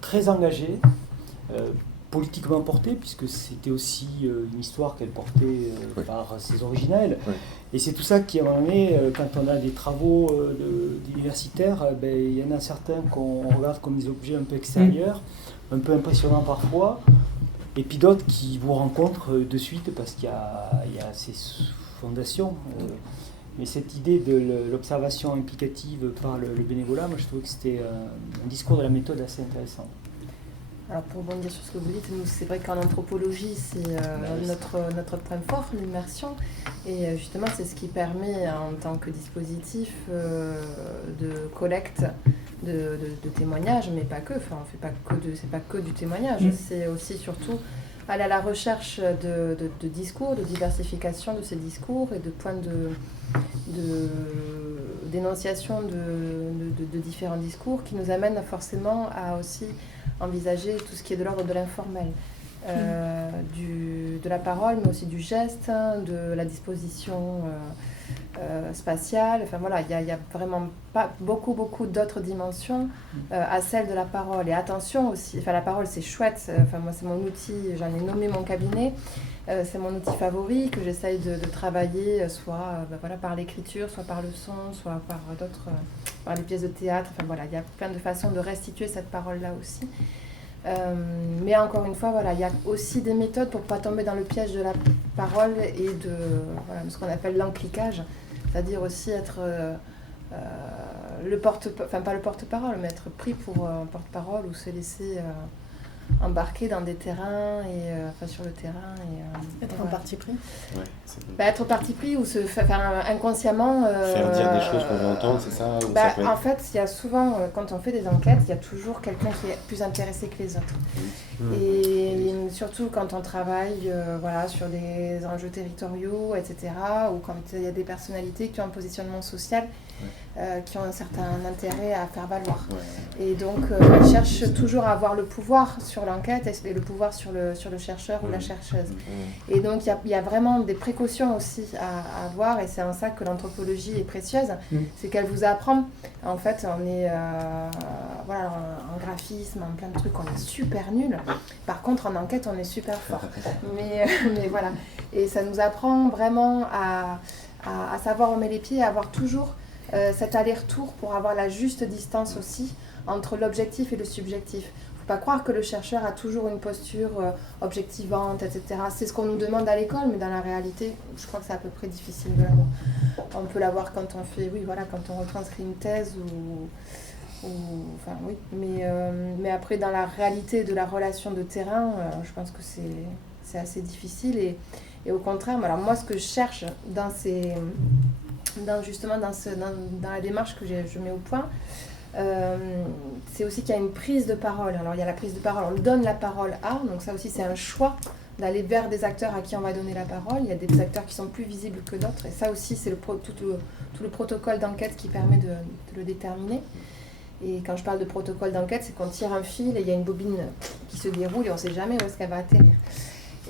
très engagé, politiquement porté, puisque c'était aussi une histoire qu'elle portait par ses originels. Oui. Et c'est tout ça qui, à un moment donné, quand on a des travaux universitaires, il y en a certains qu'on regarde comme des objets un peu extérieurs, un peu impressionnants parfois, et puis d'autres qui vous rencontrent de suite parce qu'il y a ces fondations. Mais cette idée de l'observation implicative par le bénévolat, moi je trouvais que c'était un discours de la méthode assez intéressant. Alors pour rebondir sur ce que vous dites, nous c'est vrai qu'en anthropologie c'est notre point fort, l'immersion, et justement c'est ce qui permet en tant que dispositif de collecte de témoignages, mais pas que, enfin on fait pas que c'est pas que du témoignage, c'est aussi surtout aller à la recherche de discours, de diversification de ces discours et de points d'énonciation de différents discours qui nous amènent forcément à aussi envisager tout ce qui est de l'ordre de l'informel, de la parole, mais aussi du geste, de la disposition spatiale. Enfin voilà, il y a vraiment pas beaucoup d'autres dimensions à celle de la parole. Et attention aussi, enfin la parole c'est chouette. Enfin moi c'est mon outil, j'en ai nommé mon cabinet. C'est mon outil favori que j'essaye de travailler, soit par l'écriture, soit par le son, soit par par les pièces de théâtre. Enfin voilà, il y a plein de façons de restituer cette parole-là aussi. Mais encore une fois, voilà, il y a aussi des méthodes pour ne pas tomber dans le piège de la parole et de ce qu'on appelle l'encliquage, c'est-à-dire aussi être pas le porte-parole, mais être pris pour un porte-parole ou se laisser embarquer dans des terrains et sur le terrain et être en parti pris. Ouais, être parti pris ou se faire inconsciemment faire dire des choses qu'on veut entendre, c'est ça, ou ça peut être... En fait, il y a souvent quand on fait des enquêtes, il y a toujours quelqu'un qui est plus intéressé que les autres. Et surtout quand on travaille sur des enjeux territoriaux, etc., ou quand il y a des personnalités qui ont un positionnement social, qui ont un certain intérêt à faire valoir. Et donc, on cherche toujours à avoir le pouvoir sur l'enquête et le pouvoir sur le chercheur ou la chercheuse. Et donc, il y a vraiment des précautions aussi à avoir, et c'est en ça que l'anthropologie est précieuse, c'est qu'elle vous apprend. En fait, on est en graphisme, en plein de trucs, on est super nul. Par contre, en enquête, on est super fort. Mais voilà. Et ça nous apprend vraiment à savoir où on met les pieds, à avoir toujours cet aller-retour pour avoir la juste distance aussi entre l'objectif et le subjectif. Il ne faut pas croire que le chercheur a toujours une posture objectivante, etc. C'est ce qu'on nous demande à l'école, mais dans la réalité, je crois que c'est à peu près difficile de l'avoir. On peut l'avoir quand on fait, quand on retranscrit une thèse mais après dans la réalité de la relation de terrain, je pense que c'est assez difficile et au contraire, alors moi ce que je cherche dans la démarche que je mets au point, c'est aussi qu'il y a une prise de parole. Alors il y a la prise de parole, on donne la parole à, donc ça aussi c'est un choix d'aller vers des acteurs à qui on va donner la parole. Il y a des acteurs qui sont plus visibles que d'autres, et ça aussi c'est tout le protocole d'enquête qui permet de le déterminer. Et quand je parle de protocole d'enquête, c'est qu'on tire un fil et il y a une bobine qui se déroule et on ne sait jamais où est-ce qu'elle va atterrir.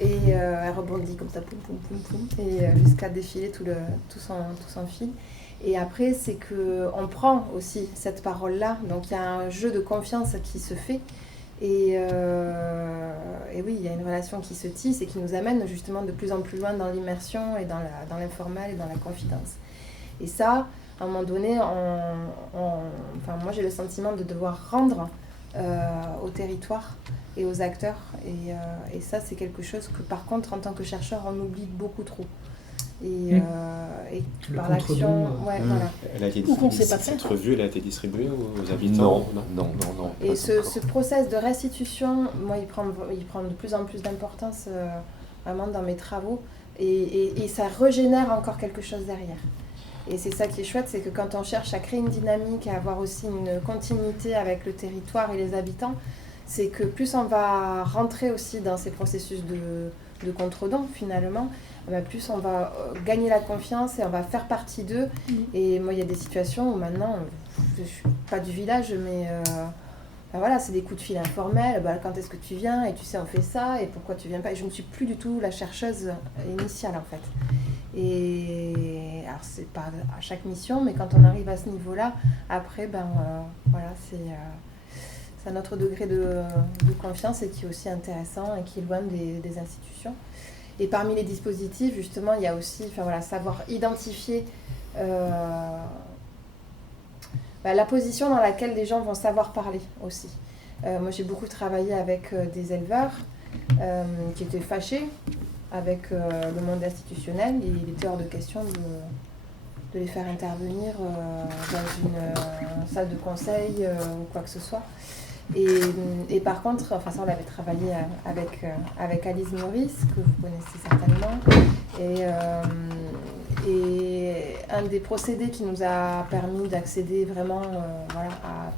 Et elle rebondit comme ça, poum, poum, poum, poum, et jusqu'à défiler tout son fil. Et après, c'est qu'on prend aussi cette parole-là. Donc, il y a un jeu de confiance qui se fait. Et oui, il y a une relation qui se tisse et qui nous amène justement de plus en plus loin dans l'immersion et dans l'informel et dans la confidence. Et ça, à un moment donné, moi, j'ai le sentiment de devoir rendre au territoire et aux acteurs. Et ça, c'est quelque chose que, par contre, en tant que chercheur, on oublie beaucoup trop. Et par l'action... Elle a été cette revue, elle a été distribuée aux habitants? Non. Et ce process de restitution, moi, il prend de plus en plus d'importance vraiment dans mes travaux. Et ça régénère encore quelque chose derrière. Et c'est ça qui est chouette, c'est que quand on cherche à créer une dynamique, à avoir aussi une continuité avec le territoire et les habitants, c'est que plus on va rentrer aussi dans ces processus de contre-don finalement, plus on va gagner la confiance et on va faire partie d'eux. Et moi, il y a des situations où maintenant, je ne suis pas du village, mais voilà, c'est des coups de fil informels. Quand est-ce que tu viens? Et tu sais, on fait ça, et pourquoi tu viens pas? Et je ne suis plus du tout la chercheuse initiale en fait. Et alors, c'est pas à chaque mission, mais quand on arrive à ce niveau-là, après, voilà, c'est un autre degré de confiance et qui est aussi intéressant et qui est loin des institutions. Et parmi les dispositifs, justement, il y a aussi savoir identifier la position dans laquelle les gens vont savoir parler aussi. Moi, j'ai beaucoup travaillé avec des éleveurs qui étaient fâchés avec le monde institutionnel. Il était hors de question de les faire intervenir dans une salle de conseil ou quoi que ce soit. Et par contre, ça on l'avait travaillé avec Alice Maurice, que vous connaissez certainement, et un des procédés qui nous a permis d'accéder vraiment à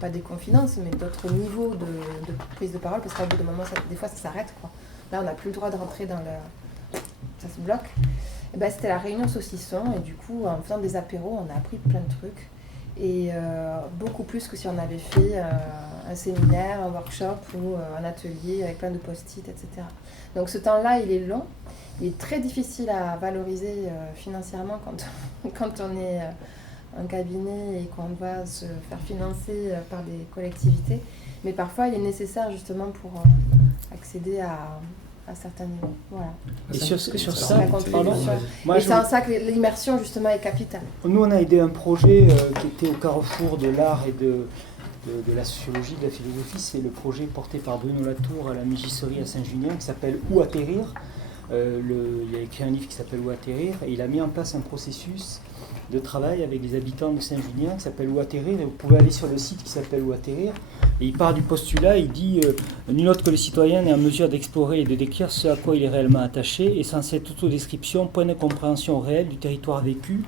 pas des confidences, mais d'autres niveaux de prise de parole, parce qu'au bout d'un moment, des fois ça s'arrête, quoi. Là on n'a plus le droit de rentrer dans ça se bloque. Et c'était la réunion saucisson, et du coup en faisant des apéros on a appris plein de trucs. Et beaucoup plus que si on avait fait un séminaire, un workshop ou un atelier avec plein de post-it, etc. Donc ce temps-là, il est long, il est très difficile à valoriser financièrement quand on est un cabinet et qu'on doit se faire financer par des collectivités. Mais parfois, il est nécessaire justement pour accéder à certains niveaux. Voilà. Et sur ça, et c'est en ça que l'immersion justement est capitale. Nous, on a aidé un projet qui était au carrefour de l'art et de la sociologie, de la philosophie. C'est le projet porté par Bruno Latour à la Mégisserie à Saint-Junien qui s'appelle « Où atterrir ». Il a écrit un livre qui s'appelle « Où atterrir » et il a mis en place un processus de travail avec les habitants de Saint-Junien qui s'appelle « Où atterrir ». Et vous pouvez aller sur le site qui s'appelle « Où atterrir ». Et il part du postulat, il dit « Nul autre que le citoyen n'est en mesure d'explorer et de décrire ce à quoi il est réellement attaché, et sans cette autodescription, point de compréhension réelle du territoire vécu. »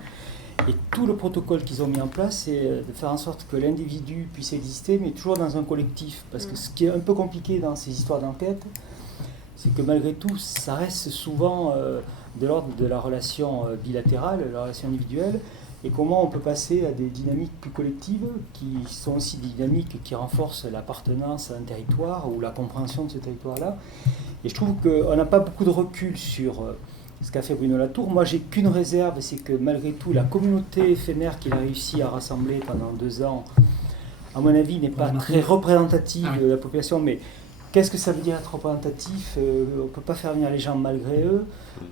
Et tout le protocole qu'ils ont mis en place, c'est de faire en sorte que l'individu puisse exister, mais toujours dans un collectif. Parce que ce qui est un peu compliqué dans ces histoires d'enquête, c'est que malgré tout, ça reste souvent de l'ordre de la relation bilatérale, la relation individuelle, et comment on peut passer à des dynamiques plus collectives, qui sont aussi des dynamiques qui renforcent l'appartenance à un territoire ou la compréhension de ce territoire-là. Et je trouve qu'on n'a pas beaucoup de recul sur ce qu'a fait Bruno Latour. Moi, j'ai qu'une réserve, c'est que malgré tout, la communauté éphémère qu'il a réussi à rassembler pendant 2 ans, à mon avis, n'est pas très représentative de la population, mais qu'est-ce que ça veut dire être représentatif? On ne peut pas faire venir les gens malgré eux.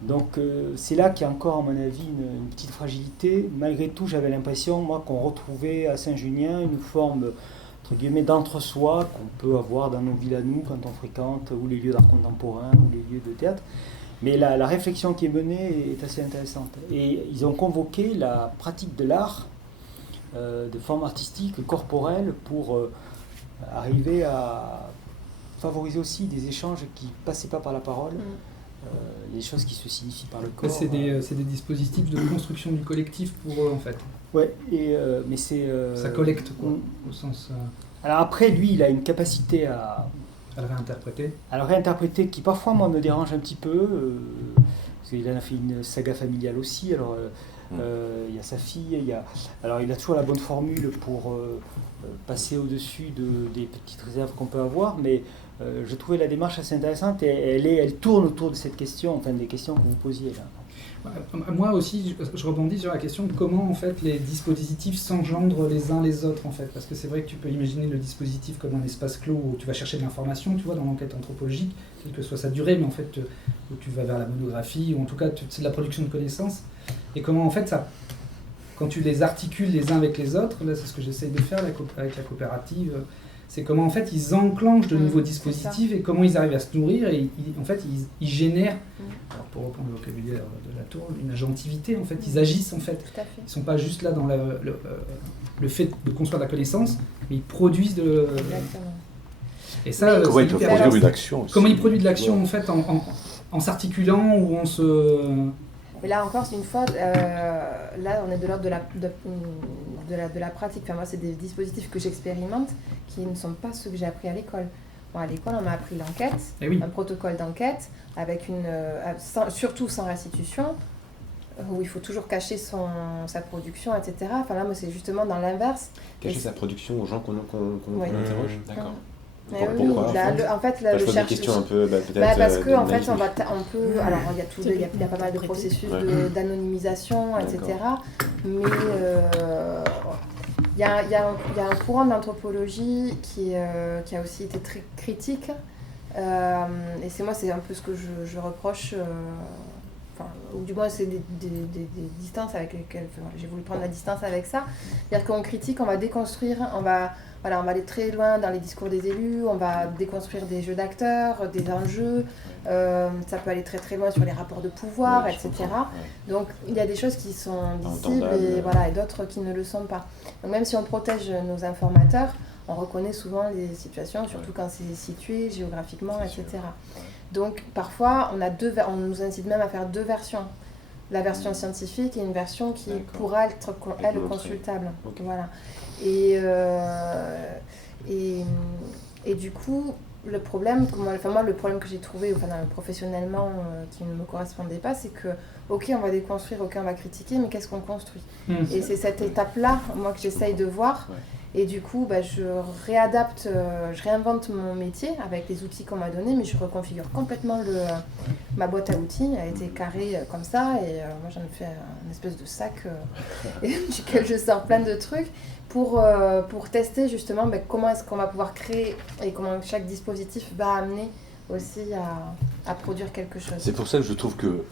Donc c'est là qu'il y a encore, à mon avis, une petite fragilité. Malgré tout, j'avais l'impression, moi, qu'on retrouvait à Saint-Junien une forme, entre guillemets, d'entre-soi qu'on peut avoir dans nos villes à nous quand on fréquente ou les lieux d'art contemporain ou les lieux de théâtre. Mais la réflexion qui est menée est assez intéressante. Et ils ont convoqué la pratique de l'art, de formes artistiques, corporelles, pour arriver à favoriser aussi des échanges qui ne passaient pas par la parole, des choses qui se signifient par le corps. C'est des dispositifs de construction du collectif pour eux, en fait. Ouais, mais c'est... ça collecte, quoi, au sens... Alors après, lui, il a une capacité à le réinterpréter, qui parfois, moi, me dérange un petit peu, parce qu'il en a fait une saga familiale aussi, alors... il y a sa fille, alors il a toujours la bonne formule pour passer au-dessus des petites réserves qu'on peut avoir, mais je trouvais la démarche assez intéressante et elle tourne autour de cette question, enfin des questions que vous posiez là. Moi aussi, je rebondis sur la question de comment en fait les dispositifs s'engendrent les uns les autres en fait, parce que c'est vrai que tu peux imaginer le dispositif comme un espace clos où tu vas chercher de l'information, tu vois, dans l'enquête anthropologique, quelle que soit sa durée, mais en fait où tu vas vers la monographie ou en tout cas c'est de la production de connaissances, et comment en fait ça, quand tu les articules les uns avec les autres, là c'est ce que j'essaye de faire avec la coopérative, c'est comment en fait ils enclenchent de nouveaux dispositifs et comment ils arrivent à se nourrir et en fait ils génèrent, alors pour reprendre le vocabulaire de Latour, une agentivité en fait, ils agissent en fait. Ils ne sont pas juste là dans le fait de construire de la connaissance, mais ils produisent de... Et ça, comment ils peuvent produire une action aussi. Comment ils produisent de l'action en fait en s'articulant ou Mais là encore, c'est une fois, là on est de l'ordre de la pratique. Enfin, moi, c'est des dispositifs que j'expérimente qui ne sont pas ceux que j'ai appris à l'école. Bon, à l'école, on m'a appris l'enquête, un protocole d'enquête, avec surtout sans restitution, où il faut toujours cacher sa production, etc. Enfin là, moi, c'est justement dans l'inverse. Cacher sa production aux gens qu'on interroge, d'accord. Pourquoi en fait, je pose des questions un peu, peut-être. Parce que en fait, on peut. Alors, il y a pas mal de processus d'anonymisation, etc. Mais il y a un courant d'anthropologie qui a aussi été très critique. Et c'est un peu ce que je reproche. Ou du moins, c'est des distances avec lesquelles j'ai voulu prendre la distance avec ça. C'est-à-dire qu'on critique, on va déconstruire, on va aller très loin dans les discours des élus, on va déconstruire des jeux d'acteurs, des enjeux, ça peut aller très très loin sur les rapports de pouvoir, etc. Donc il y a des choses qui sont visibles et d'autres qui ne le sont pas. Donc même si on protège nos informateurs, on reconnaît souvent les situations, surtout quand c'est situé géographiquement, etc. Donc parfois on nous incite même à faire 2 versions. La version scientifique et une version qui pourra être elle consultable. Voilà. Et du coup, le problème que j'ai trouvé professionnellement qui ne me correspondait pas, c'est que ok, on va déconstruire, ok, on va critiquer, mais qu'est-ce qu'on construit? Et c'est cette étape-là, moi, que j'essaye de voir. Et du coup, je réinvente mon métier avec les outils qu'on m'a donnés, mais je reconfigure complètement ma boîte à outils. Elle a été carrée comme ça, et moi j'en ai fait une espèce de sac duquel je sors plein de trucs pour tester justement comment est-ce qu'on va pouvoir créer et comment chaque dispositif va amener aussi à produire quelque chose. C'est pour ça que je trouve que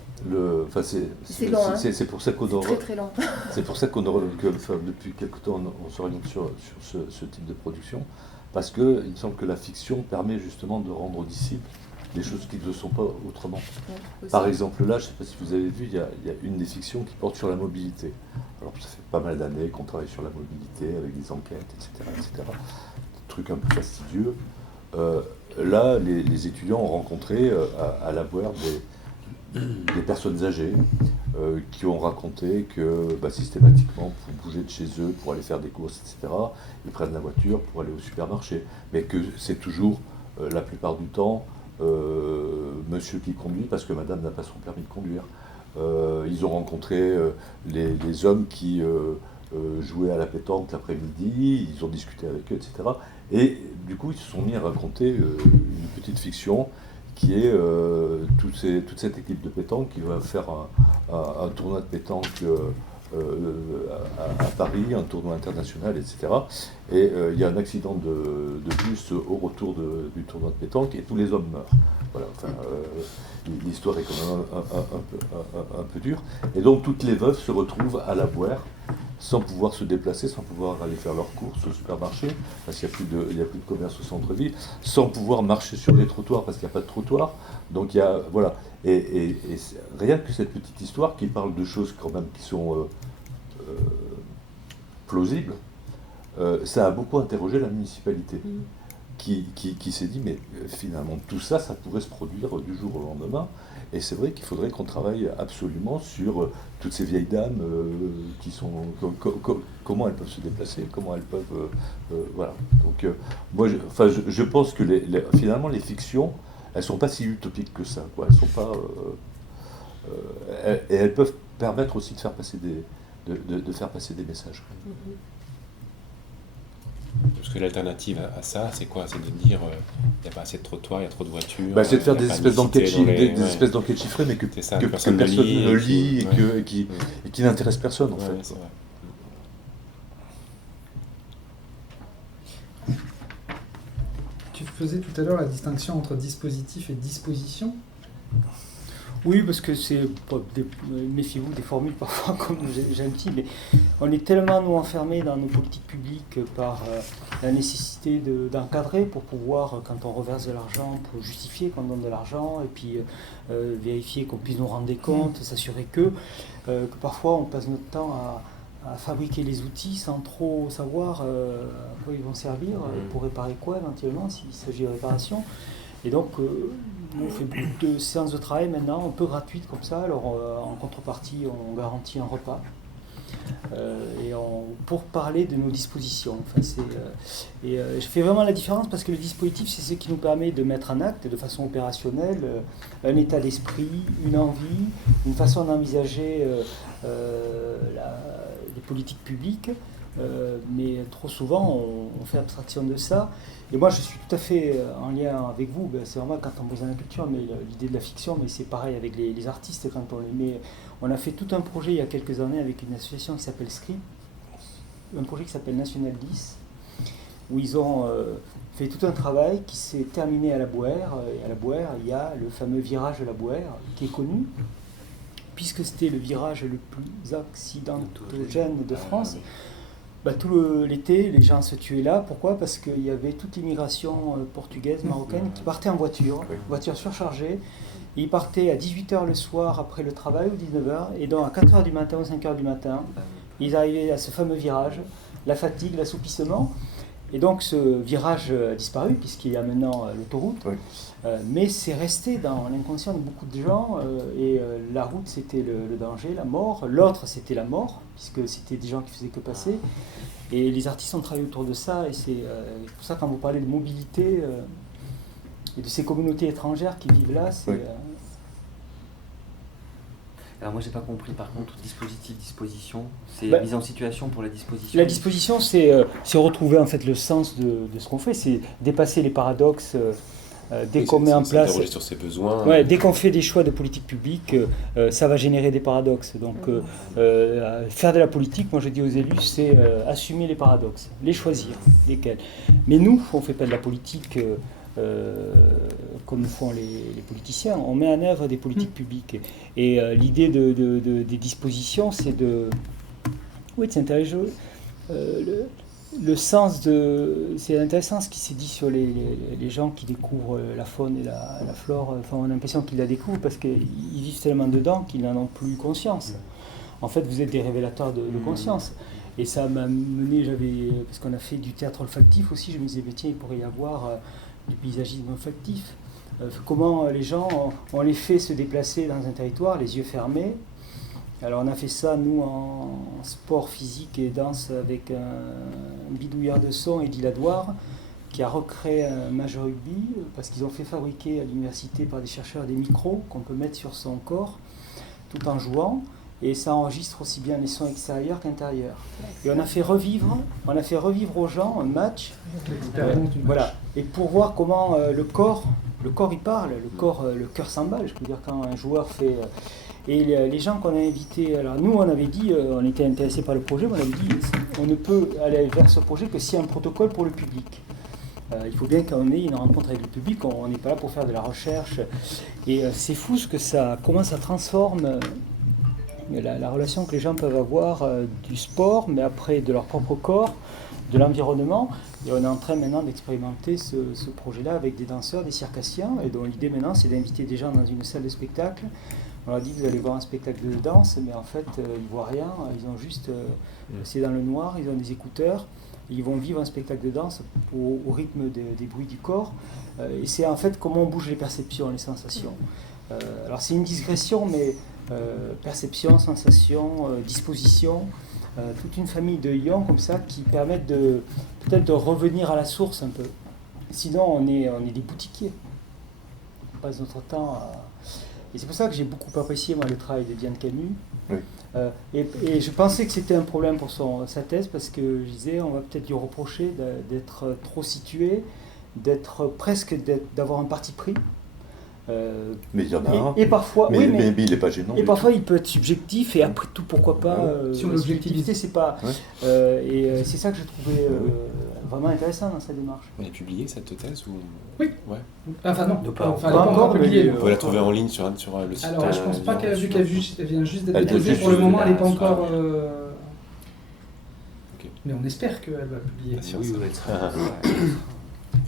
c'est long, hein. C'est pour ça qu'on très très long. C'est pour ça depuis quelque temps on s'oriente sur ce type de production, parce que il me semble que la fiction permet justement de rendre audibles des choses qui ne sont pas autrement. Par exemple, là, je ne sais pas si vous avez vu, il y a une des fictions qui porte sur la mobilité. Alors ça fait pas mal d'années qu'on travaille sur la mobilité avec des enquêtes, etc. Des trucs un peu fastidieux. Là, les étudiants ont rencontré à la Boère des personnes âgées qui ont raconté que systématiquement, pour bouger de chez eux, pour aller faire des courses, etc., ils prennent la voiture pour aller au supermarché. Mais que c'est toujours, la plupart du temps, monsieur qui conduit parce que madame n'a pas son permis de conduire. Ils ont rencontré les hommes qui jouaient à la pétanque l'après-midi, ils ont discuté avec eux, etc. Et du coup, ils se sont mis à raconter une petite fiction qui est toute cette équipe de pétanque qui va faire un tournoi de pétanque à Paris, un tournoi international, etc. Et il y a un accident de bus au retour du tournoi de pétanque et tous les hommes meurent. Voilà, l'histoire est quand même un peu dure. Et donc toutes les veuves se retrouvent à la Boère sans pouvoir se déplacer, sans pouvoir aller faire leurs courses au supermarché, parce qu'il n'y a plus de commerce au centre-ville, sans pouvoir marcher sur les trottoirs, parce qu'il n'y a pas de trottoir. Donc il y a, voilà. Et rien que cette petite histoire qui parle de choses quand même qui sont plausibles, ça a beaucoup interrogé la municipalité, qui s'est dit, mais finalement tout ça, ça pourrait se produire du jour au lendemain. Et c'est vrai qu'il faudrait qu'on travaille absolument sur toutes ces vieilles dames qui sont... comment elles peuvent se déplacer, comment elles peuvent... voilà. Donc moi, je pense que finalement, les fictions, elles ne sont pas si utopiques que ça, quoi. Elles sont pas... et elles peuvent permettre aussi de faire passer des messages. Parce que l'alternative à ça, c'est quoi? C'est de dire il n'y a pas assez de trottoirs, il y a trop de voitures. C'est de faire des espèces d'enquêtes chiffrées, mais que personne ne lit et qui n'intéressent personne, en fait. C'est vrai. Tu faisais tout à l'heure la distinction entre dispositif et disposition. Oui, parce que c'est, méfiez-vous des formules parfois comme gentilles, mais on est tellement nous enfermés dans nos politiques publiques par la nécessité d'encadrer pour pouvoir, quand on reverse de l'argent, pour justifier qu'on donne de l'argent et puis vérifier qu'on puisse nous rendre des comptes, s'assurer que parfois on passe notre temps à fabriquer les outils sans trop savoir à quoi ils vont servir, pour réparer quoi éventuellement s'il s'agit de réparation. Et donc, on fait beaucoup de séances de travail maintenant, un peu gratuites comme ça. Alors, en contrepartie, on garantit un repas. Pour parler de nos dispositions. Enfin, je fais vraiment la différence parce que le dispositif, c'est ce qui nous permet de mettre en acte de façon opérationnelle un état d'esprit, une envie, une façon d'envisager les politiques publiques. Mais trop souvent, on fait abstraction de ça. Et moi, je suis tout à fait en lien avec vous. C'est vraiment quand on pose dans la culture, mais l'idée de la fiction, mais c'est pareil avec les artistes quand on les met. On a fait tout un projet il y a quelques années avec une association qui s'appelle Script, un projet qui s'appelle National 10, où ils ont fait tout un travail qui s'est terminé à la Bouère. Et à la Bouère, il y a le fameux virage de la Bouère qui est connu, puisque c'était le virage le plus accidentogène de France. Tout l'été, les gens se tuaient là. Pourquoi ? Parce qu'il y avait toute l'immigration portugaise, marocaine, qui partait en voiture surchargée. Ils partaient à 18h le soir après le travail, ou 19h, et donc à 4h du matin ou 5h du matin, ils arrivaient à ce fameux virage, la fatigue, l'assoupissement. Et donc ce virage a disparu, puisqu'il y a maintenant l'autoroute, mais c'est resté dans l'inconscient de beaucoup de gens, la route c'était le danger, la mort, l'autre c'était la mort, puisque c'était des gens qui faisaient que passer, et les artistes ont travaillé autour de ça, et c'est pour ça quand vous parlez de mobilité, et de ces communautés étrangères qui vivent là, c'est... Alors moi j'ai pas compris par contre, disposition, c'est la mise en situation pour la disposition. La disposition c'est retrouver en fait le sens de ce qu'on fait, c'est dépasser les paradoxes dès qu'on met en place... sur ses besoins. Dès qu'on fait des choix de politique publique, ça va générer des paradoxes. Donc faire de la politique, moi je dis aux élus, c'est assumer les paradoxes, les choisir, lesquels. Mais nous, on ne fait pas de la politique... comme font les politiciens, on met en œuvre des politiques publiques. Et l'idée des dispositions, c'est de... Oui, c'est intéressant. Le sens de... C'est intéressant ce qui s'est dit sur les gens qui découvrent la faune et la flore. Enfin, on a l'impression qu'ils la découvrent parce qu'ils vivent tellement dedans qu'ils n'en ont plus conscience. En fait, vous êtes des révélateurs de conscience. Et ça m'a mené, parce qu'on a fait du théâtre olfactif aussi, je me disais, tiens, il pourrait y avoir... du paysagisme olfactif, comment les gens, on les fait se déplacer dans un territoire, les yeux fermés. Alors on a fait ça, nous, en sport physique et danse, avec un bidouilleur de son, Eddie Ladoire, qui a recréé un Major Rugby, parce qu'ils ont fait fabriquer à l'université par des chercheurs des micros qu'on peut mettre sur son corps, tout en jouant. Et ça enregistre aussi bien les sons extérieurs qu'intérieurs. Et on a fait revivre aux gens un match. Voilà. Et pour voir comment le corps il parle, le cœur s'emballe. Je peux dire quand un joueur fait. Et les gens qu'on a invités, alors nous on avait dit, on était intéressés par le projet, mais on avait dit, on ne peut aller vers ce projet que s'il y a un protocole pour le public. Il faut bien qu'on ait une rencontre avec le public, on n'est pas là pour faire de la recherche. Et c'est fou ce que comment ça transforme. La relation que les gens peuvent avoir du sport, mais après de leur propre corps, de l'environnement. Et on est en train maintenant d'expérimenter ce projet-là avec des danseurs, des circassiens, et dont l'idée maintenant c'est d'inviter des gens dans une salle de spectacle. On leur dit vous allez voir un spectacle de danse, mais en fait ils ne voient rien, ils ont juste, c'est dans le noir, ils ont des écouteurs, et ils vont vivre un spectacle de danse au rythme des bruits du corps. Et c'est en fait comment on bouge les perceptions, les sensations. Alors c'est une digression, mais perception, sensation, disposition, toute une famille de ions comme ça qui permettent peut-être de revenir à la source un peu. Sinon on est des boutiquiers. On passe notre temps à... Et c'est pour ça que j'ai beaucoup apprécié moi le travail de Diane Camus. Oui. Et je pensais que c'était un problème pour sa thèse parce que je disais on va peut-être lui reprocher d'être trop situé, d'avoir un parti pris. Mais il y en a un. Et parfois, mais il n'est pas gênant. Et parfois, il peut être subjectif, et après tout, pourquoi pas. Sur l'objectivité, c'est pas. Ouais. Et c'est ça que je trouvais vraiment intéressant dans sa démarche. Elle est publiée cette thèse ou... Oui. Ouais. Enfin, non. Elle n'est pas encore publiée. Vous pouvez la trouver en ligne sur le site. Alors, je pense pas qu'elle vient juste d'être déposée. Pour le moment, elle n'est pas encore. Mais on espère qu'elle va publier.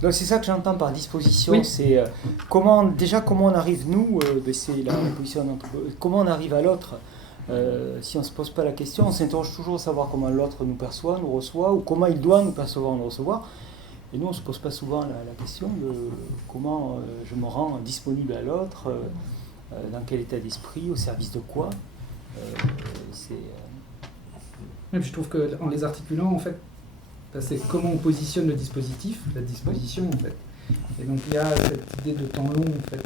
Donc c'est ça que j'entends par disposition, oui. C'est comment on arrive nous, c'est la position comment on arrive à l'autre. Si on ne se pose pas la question, on s'interroge toujours à savoir comment l'autre nous perçoit, nous reçoit, ou comment il doit nous percevoir, nous recevoir. Et nous, on ne se pose pas souvent la question de comment je me rends disponible à l'autre, dans quel état d'esprit, au service de quoi. Je trouve qu'en les articulant, en fait, c'est comment on positionne le dispositif, la disposition, en fait. Et donc il y a cette idée de temps long, en fait.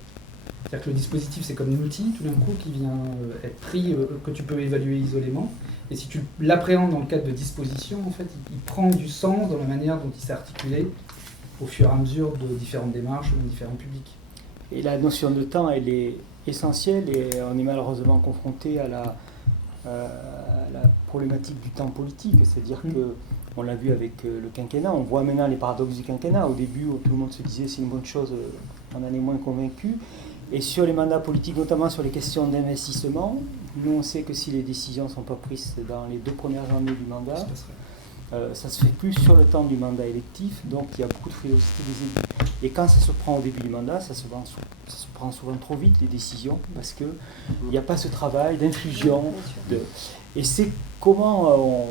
C'est-à-dire que le dispositif, c'est comme un outil, tout d'un coup, qui vient être pris, que tu peux évaluer isolément. Et si tu l'appréhendes dans le cadre de disposition, en fait, il prend du sens dans la manière dont il s'est articulé au fur et à mesure de différentes démarches ou de différents publics. Et la notion de temps, elle est essentielle et on est malheureusement confronté à la problématique du temps politique. C'est-à-dire que, on l'a vu avec le quinquennat, on voit maintenant les paradoxes du quinquennat. Au début, où tout le monde se disait c'est une bonne chose, on en est moins convaincu. Et sur les mandats politiques, notamment sur les questions d'investissement, nous on sait que si les décisions ne sont pas prises dans les 2 premières années du mandat, ça se fait plus sur le temps du mandat électif, donc il y a beaucoup de frilosité des élus. Et quand ça se prend au début du mandat, ça se prend souvent trop vite les décisions, parce qu'il n'y a pas ce travail d'infusion. Et c'est comment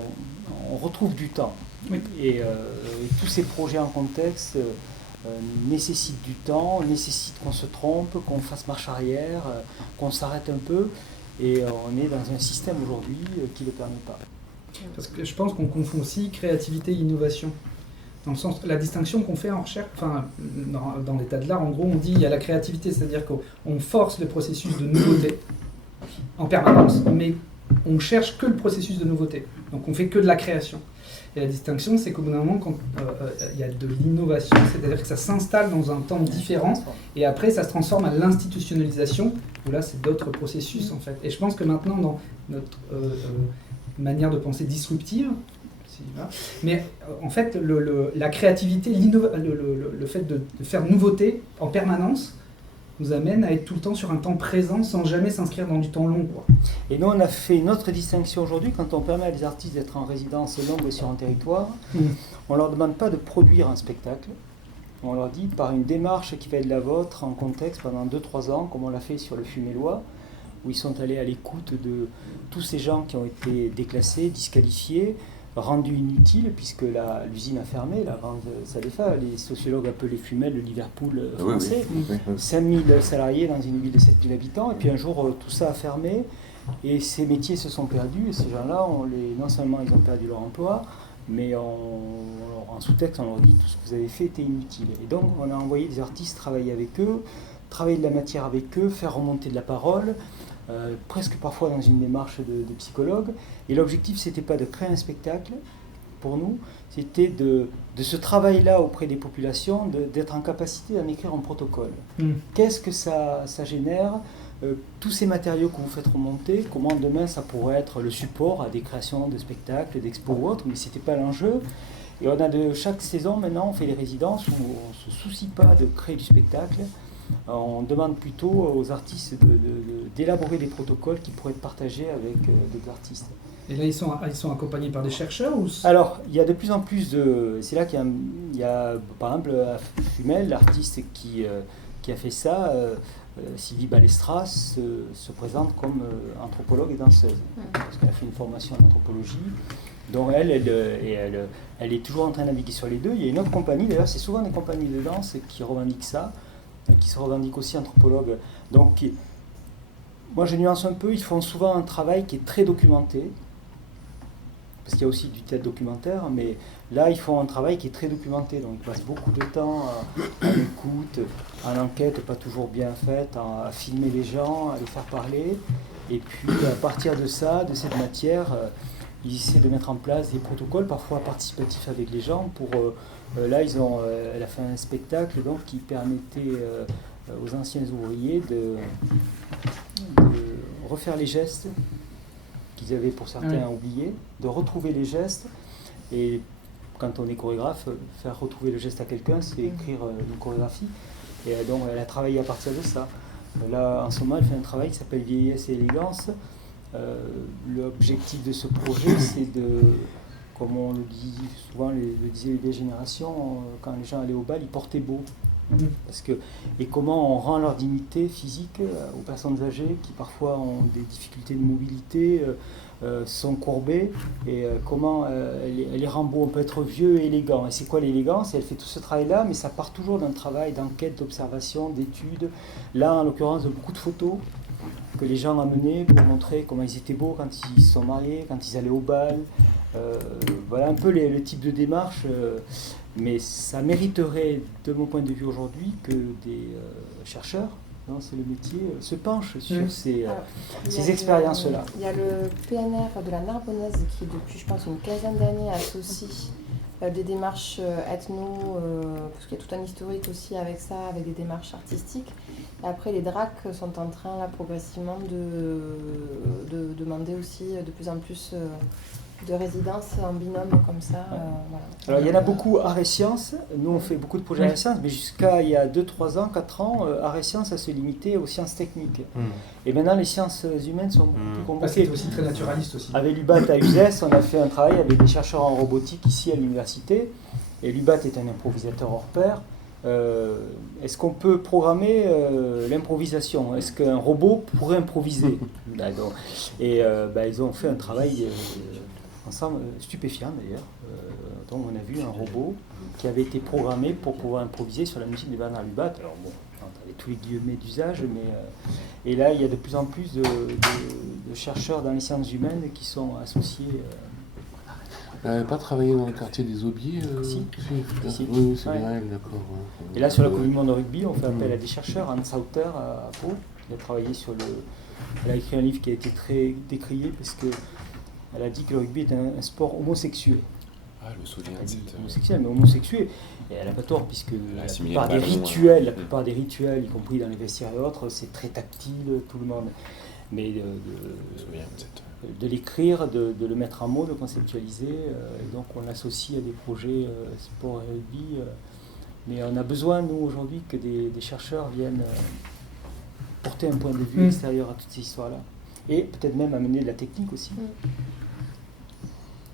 on retrouve du temps. Oui. Et tous ces projets en contexte nécessitent du temps, nécessitent qu'on se trompe, qu'on fasse marche arrière, qu'on s'arrête un peu. Et on est dans un système aujourd'hui qui ne le permet pas. Parce que je pense qu'on confond aussi créativité et innovation. Dans le sens, la distinction qu'on fait en recherche, enfin, dans l'état de l'art, en gros, on dit il y a la créativité, c'est-à-dire qu'on force le processus de nouveauté en permanence, mais on cherche que le processus de nouveauté. Donc on fait que de la création. Et la distinction, c'est qu'au bout d'un moment, quand il y a de l'innovation, c'est-à-dire que ça s'installe dans un temps différent, et après ça se transforme à l'institutionnalisation, où là c'est d'autres processus en fait. Et je pense que maintenant, dans notre manière de penser disruptive, mais en fait, la créativité, le fait de faire nouveauté en permanence, nous amène à être tout le temps sur un temps présent sans jamais s'inscrire dans du temps long, quoi. Et nous, on a fait une autre distinction aujourd'hui. Quand on permet à des artistes d'être en résidence longue sur un territoire, on ne leur demande pas de produire un spectacle. On leur dit, par une démarche qui va être la vôtre, en contexte, pendant 2-3 ans, comme on l'a fait sur le Fumélois, où ils sont allés à l'écoute de tous ces gens qui ont été déclassés, disqualifiés, rendus inutiles, puisque l'usine a fermé, la vente Salefa, les sociologues appelaient Fumel le Liverpool français, 5000 salariés dans une ville de 7000 habitants, et puis un jour tout ça a fermé, et ces métiers se sont perdus, et ces gens-là, non seulement ils ont perdu leur emploi, mais en sous-texte on leur dit tout ce que vous avez fait était inutile. Et donc on a envoyé des artistes travailler avec eux, travailler de la matière avec eux, faire remonter de la parole, presque parfois dans une démarche de psychologue. Et l'objectif, c'était pas de créer un spectacle, pour nous, c'était de ce travail-là auprès des populations, d'être en capacité d'en écrire un protocole. Qu'est-ce que ça génère, tous ces matériaux que vous faites remonter, comment demain ça pourrait être le support à des créations de spectacles, d'expos ou autres, mais c'était pas l'enjeu. Et on a chaque saison, maintenant, on fait des résidences où on ne se soucie pas de créer du spectacle. On demande plutôt aux artistes d'élaborer des protocoles qui pourraient être partagés avec d'autres artistes. Et là, ils sont accompagnés par des chercheurs ou... Alors, il y a de plus en plus de... C'est là qu'il y a par exemple, Fumel, l'artiste qui a fait ça, Sylvie Balestras, se présente comme anthropologue et danseuse. Parce qu'elle a fait une formation en anthropologie. Donc elle est toujours en train de naviguer sur les deux. Il y a une autre compagnie, d'ailleurs, c'est souvent des compagnies de danse qui revendiquent ça, qui se revendiquent aussi anthropologues. Donc, moi je nuance un peu, ils font souvent un travail qui est très documenté, parce qu'il y a aussi du théâtre documentaire, mais là ils font un travail qui est très documenté, donc ils passent beaucoup de temps à l'écoute, à l'enquête pas toujours bien faite, à filmer les gens, à les faire parler, et puis à partir de ça, de cette matière, ils essaient de mettre en place des protocoles, parfois participatifs avec les gens, pour... là, elle a fait un spectacle donc, qui permettait aux anciens ouvriers de refaire les gestes qu'ils avaient pour certains oubliés, de retrouver les gestes. Et quand on est chorégraphe, faire retrouver le geste à quelqu'un, c'est écrire une chorégraphie. Et donc, elle a travaillé à partir de ça. Là, en ce moment, elle fait un travail qui s'appelle Vieillesse et élégance. L'objectif de ce projet, c'est de... Comme on le dit souvent, le disaient les vieilles générations, quand les gens allaient au bal, ils portaient beau. Et comment on rend leur dignité physique aux personnes âgées qui parfois ont des difficultés de mobilité, sont courbées et comment elle les rend beaux. On peut être vieux et élégant. Et c'est quoi l'élégance? Elle fait tout ce travail-là, mais ça part toujours d'un travail d'enquête, d'observation, d'études. Là, en l'occurrence, de beaucoup de photos que les gens amenaient pour montrer comment ils étaient beaux quand ils se sont mariés, quand ils allaient au bal. Voilà un peu le type de démarche. Mais ça mériterait, de mon point de vue aujourd'hui, que des chercheurs, non, c'est le métier, se penchent sur ces expériences-là. Il y a le PNR de la Narbonnaise qui, depuis, je pense, une quinzaine d'années, associe des démarches ethno, parce qu'il y a tout un historique aussi avec ça, avec des démarches artistiques. Et après, les DRAC sont en train, là, progressivement, de demander aussi de plus en plus de résidences en binôme comme ça. Voilà. Alors il y en a beaucoup art et sciences, nous on fait beaucoup de projets art et sciences, mais jusqu'à il y a 2-3 ans, 4 ans, art et sciences ça se limitait aux sciences techniques. Et maintenant les sciences humaines sont beaucoup plus compliquées. C'est aussi très naturaliste aussi. Avec l'UBAT à Uzès, on a fait un travail avec des chercheurs en robotique ici à l'université, et l'UBAT est un improvisateur hors pair. Est-ce qu'on peut programmer l'improvisation? Est-ce qu'un robot pourrait improviser? Et ils ont fait un travail ensemble, stupéfiant d'ailleurs. Donc on a vu un robot qui avait été programmé pour pouvoir improviser sur la musique de Bernard Lubat. Alors bon, avec tous les guillemets d'usage, mais et là il y a de plus en plus de chercheurs dans les sciences humaines qui sont associés. Elle n'avait pas travaillé dans le quartier des Aubiers Si. Oui, c'est bien elle, d'accord. Et là sur la Coupe du Monde de rugby, on fait appel à des chercheurs. Hans Sauter à Pau, il a travaillé elle a écrit un livre qui a été très décrié parce que elle a dit que le rugby est un sport homosexuel. Ah, je me souviens de cette... Homosexuel, mais homosexuel. Et elle n'a pas tort, puisque la plupart des rituels, y compris dans les vestiaires et autres, c'est très tactile, tout le monde. Mais de l'écrire, de le mettre en mots, de conceptualiser, et donc on l'associe à des projets sport et rugby. Mais on a besoin, nous, aujourd'hui, que des chercheurs viennent porter un point de vue extérieur à toutes ces histoires-là. Et peut-être même amener de la technique aussi.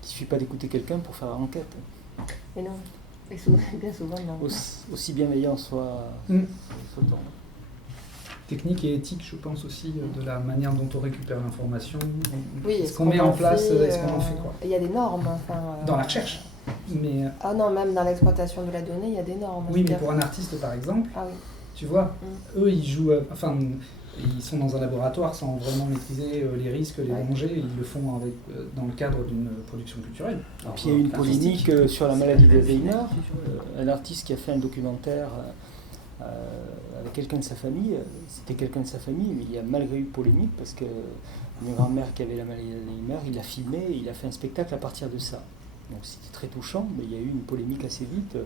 Il ne suffit pas d'écouter quelqu'un pour faire l'enquête. Mais non, bien souvent non. Aussi bienveillant soit Technique et éthique, je pense aussi, de la manière dont on récupère l'information. Oui, est-ce qu'on met en place, est-ce qu'on en fait quoi? Il y a des normes. Dans la recherche. Mais ah non, même dans l'exploitation de la donnée, il y a des normes. Oui, mais pour un artiste par exemple, tu vois, eux ils jouent, ils sont dans un laboratoire sans vraiment maîtriser les risques, les dangers, ils le font dans le cadre d'une production culturelle. Et puis il y a eu une polémique sur la maladie d'Alzheimer, un artiste qui a fait un documentaire avec quelqu'un de sa famille, c'était quelqu'un de sa famille, mais il y a malgré eu polémique parce que une grand-mère qui avait la maladie d'Alzheimer, il l'a filmé et il a fait un spectacle à partir de ça. Donc c'était très touchant, mais il y a eu une polémique assez vite.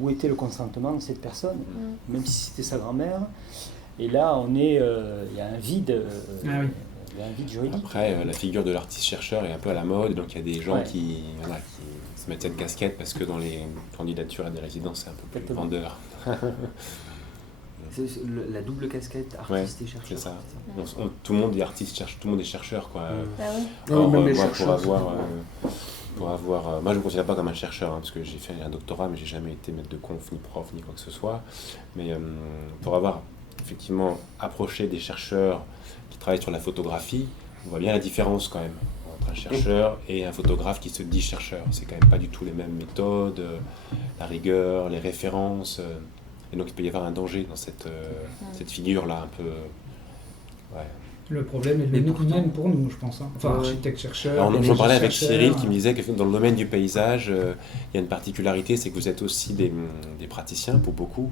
Où était le consentement de cette personne, même si c'était sa grand-mère? Et là, il y a un vide, il y a un vide juridique. Après, la figure de l'artiste-chercheur est un peu à la mode, donc il y a des gens qui se mettent cette casquette parce que dans les candidatures à des résidences, c'est un peu plus vendeur. C'est la double casquette artiste et chercheur. C'est ça. Tout le monde est artiste, tout le monde est chercheur, quoi. Même les chercheurs. Moi je ne me considère pas comme un chercheur, parce que j'ai fait un doctorat, mais j'ai jamais été maître de conf, ni prof, ni quoi que ce soit. Mais pour avoir effectivement approché des chercheurs qui travaillent sur la photographie, on voit bien la différence quand même entre un chercheur et un photographe qui se dit chercheur. C'est quand même pas du tout les mêmes méthodes, la rigueur, les références. Et donc il peut y avoir un danger dans cette figure-là un peu... Ouais. Le problème est le même pour nous, je pense. Enfin, architecte-chercheur... J'en parlais avec Cyril qui me disait que dans le domaine du paysage, il y a une particularité, c'est que vous êtes aussi des praticiens, pour beaucoup.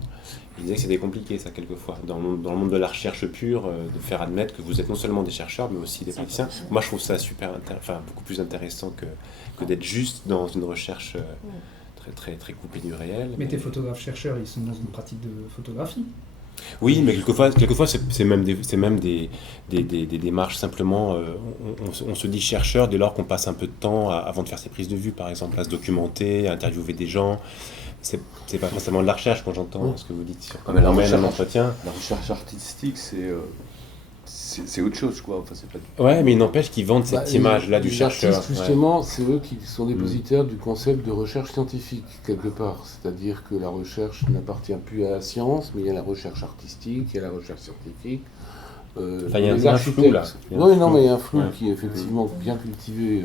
Il disait que c'était compliqué, ça, quelquefois, dans le monde de la recherche pure, de faire admettre que vous êtes non seulement des chercheurs, mais aussi des praticiens. Moi, je trouve ça beaucoup plus intéressant que d'être juste dans une recherche très, très coupée du réel. Mais tes photographes-chercheurs, ils sont dans une pratique de photographie. Oui, mais quelquefois c'est même des démarches simplement. On se dit chercheur dès lors qu'on passe un peu de temps avant de faire ses prises de vue, par exemple, à se documenter, à interviewer des gens. C'est pas forcément de la recherche quand j'entends ce que vous dites sur comment on mène un entretien. La recherche artistique, c'est autre chose, quoi. Enfin, c'est pas... Ouais, mais il n'empêche qu'ils vendent cette image-là du chercheur. Artistes, justement, c'est eux qui sont dépositaires du concept de recherche scientifique, quelque part. C'est-à-dire que la recherche n'appartient plus à la science, mais il y a la recherche artistique, il y a la recherche scientifique. il y a un flou là. Oui, non, mais il y a un flou qui est effectivement bien cultivé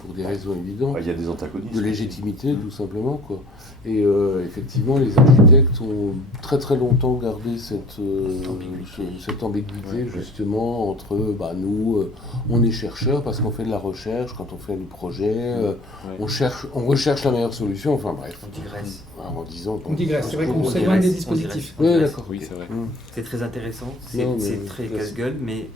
pour des raisons évidentes. Il y a des antagonismes. De légitimité, tout simplement, quoi. Et effectivement, les architectes ont très très longtemps gardé cette ambiguïté justement entre nous, on est chercheurs parce qu'on fait de la recherche, quand on fait du projet, on recherche la meilleure solution, enfin bref. On digresse. On digresse, c'est vrai qu'on s'éloigne des dispositifs. Oui, d'accord. Oui, c'est vrai. C'est très intéressant, c'est très casse-gueule, mais...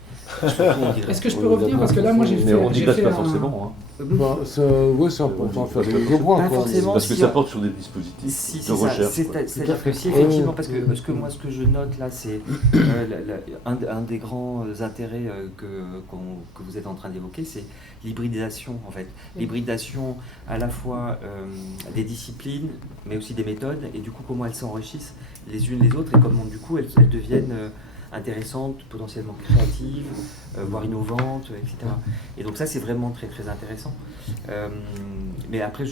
Est-ce que je peux revenir parce que là, moi, j'ai fait... on digresse pas forcément. Oui, c'est important de faire des regroupements. Parce que ça porte sur des dispositifs de recherche. C'est-à-dire que si effectivement, parce que moi ce que je note là, c'est un des grands intérêts que vous êtes en train d'évoquer, c'est l'hybridation en fait. L'hybridation à la fois des disciplines, mais aussi des méthodes, et du coup comment elles s'enrichissent les unes les autres, et comment du coup elles deviennent... intéressantes, potentiellement créatives, voire innovantes, etc. Et donc ça, c'est vraiment très très intéressant. Mais après,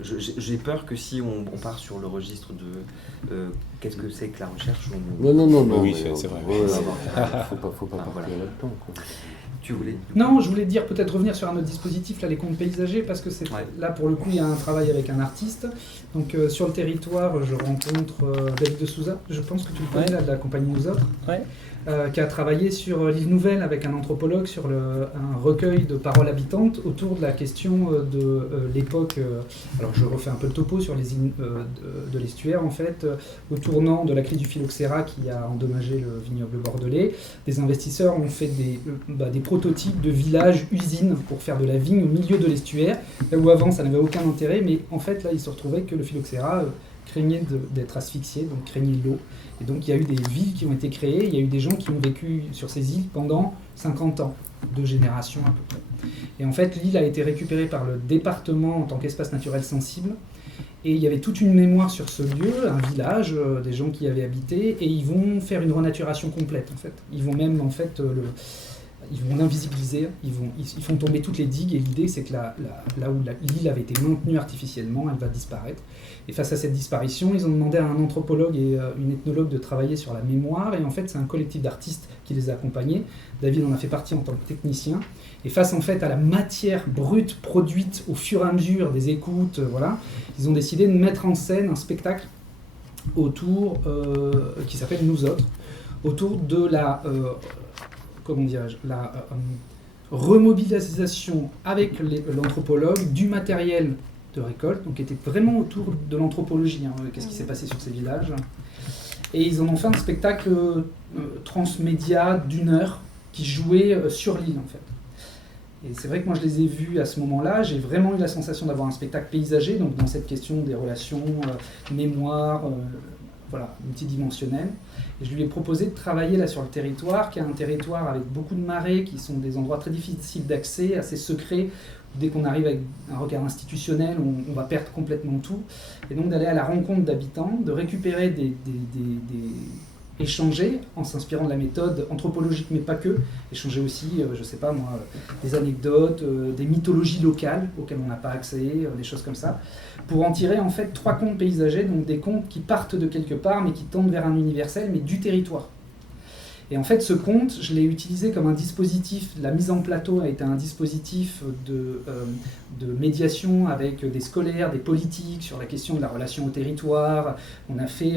j'ai peur que si on part sur le registre de qu'est-ce que c'est que la recherche, Non. Oui, c'est vrai. Faut pas partir là-dedans. Tu voulais... Non, je voulais dire peut-être revenir sur un autre dispositif, là, les comptes paysagers, parce que c'est là pour le coup il y a un travail avec un artiste. Donc sur le territoire, je rencontre David de Souza, je pense que tu le connais là, de la compagnie Nous Autres, qui a travaillé sur l'île Nouvelle avec un anthropologue sur un recueil de paroles habitantes autour de la question de l'époque. Alors je refais un peu le topo sur les îles de l'estuaire en fait, au tournant de la crise du phylloxéra qui a endommagé le vignoble bordelais. Des investisseurs ont fait des prototypes de villages-usines pour faire de la vigne au milieu de l'estuaire, là où avant ça n'avait aucun intérêt, mais en fait là ils se retrouvaient que le phylloxéra craignait d'être asphyxié, donc craignait l'eau. Et donc il y a eu des villes qui ont été créées, il y a eu des gens qui ont vécu sur ces îles pendant 50 ans, 2 générations à peu près. Et en fait l'île a été récupérée par le département en tant qu'espace naturel sensible, et il y avait toute une mémoire sur ce lieu, un village, des gens qui y avaient habité, et ils vont faire une renaturation complète en fait. Ils vont même en fait ils vont l'invisibiliser, ils font tomber toutes les digues, et l'idée c'est que là où l'île avait été maintenue artificiellement, elle va disparaître. Et face à cette disparition, ils ont demandé à un anthropologue et une ethnologue de travailler sur la mémoire, et en fait c'est un collectif d'artistes qui les a accompagnés. David en a fait partie en tant que technicien, et face en fait à la matière brute produite au fur et à mesure des écoutes, ils ont décidé de mettre en scène un spectacle autour, qui s'appelle Nous Autres, autour de la remobilisation avec l'anthropologue du matériel de récolte, donc qui était vraiment autour de l'anthropologie, qu'est-ce qui s'est passé sur ces villages. Et ils en ont fait un spectacle transmédia d'1 heure qui jouait sur l'île en fait. Et c'est vrai que moi je les ai vus à ce moment-là, j'ai vraiment eu la sensation d'avoir un spectacle paysager, donc dans cette question des relations, mémoire, multidimensionnelles. Et je lui ai proposé de travailler là sur le territoire, qui est un territoire avec beaucoup de marais, qui sont des endroits très difficiles d'accès, assez secrets. Dès qu'on arrive avec un regard institutionnel, on va perdre complètement tout. Et donc d'aller à la rencontre d'habitants, de récupérer échanger en s'inspirant de la méthode anthropologique, mais pas que, échanger aussi, des anecdotes, des mythologies locales auxquelles on n'a pas accès, des choses comme ça, pour en tirer en fait 3 contes paysagers, donc des contes qui partent de quelque part, mais qui tendent vers un universel, mais du territoire. Et en fait, ce conte, je l'ai utilisé comme un dispositif, la mise en plateau a été un dispositif de médiation avec des scolaires, des politiques, sur la question de la relation au territoire. On a fait,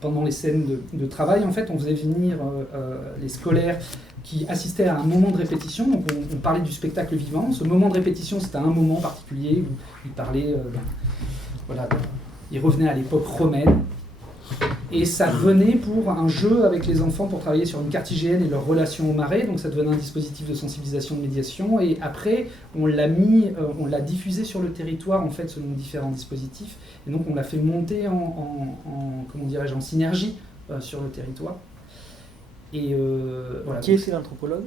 pendant les scènes de travail, en fait, on faisait venir les scolaires qui assistaient à un moment de répétition. Donc on parlait du spectacle vivant. Ce moment de répétition, c'était un moment particulier où ils parlaient, ils revenaient à l'époque romaine. Et ça venait pour un jeu avec les enfants pour travailler sur une carte IGN et leur relation au marais, donc ça devenait un dispositif de sensibilisation, de médiation, et après on l'a diffusé sur le territoire en fait selon différents dispositifs, et donc on l'a fait monter en synergie sur le territoire. Et Qui est l'anthropologue ?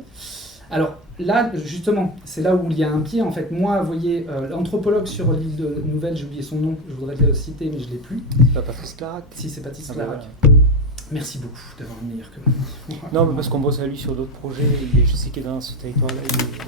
Alors là, justement, c'est là où il y a un pied. En fait, moi, vous voyez, l'anthropologue sur l'île de Nouvelle, j'ai oublié son nom, je voudrais le citer, mais je ne l'ai plus. C'est pas Patrice Clarac ? Si, c'est Patrice Clarac. Merci beaucoup d'avoir une meilleure que moi. Non, mais parce qu'on bosse à lui sur d'autres projets, je sais qu'il est dans ce territoire-là.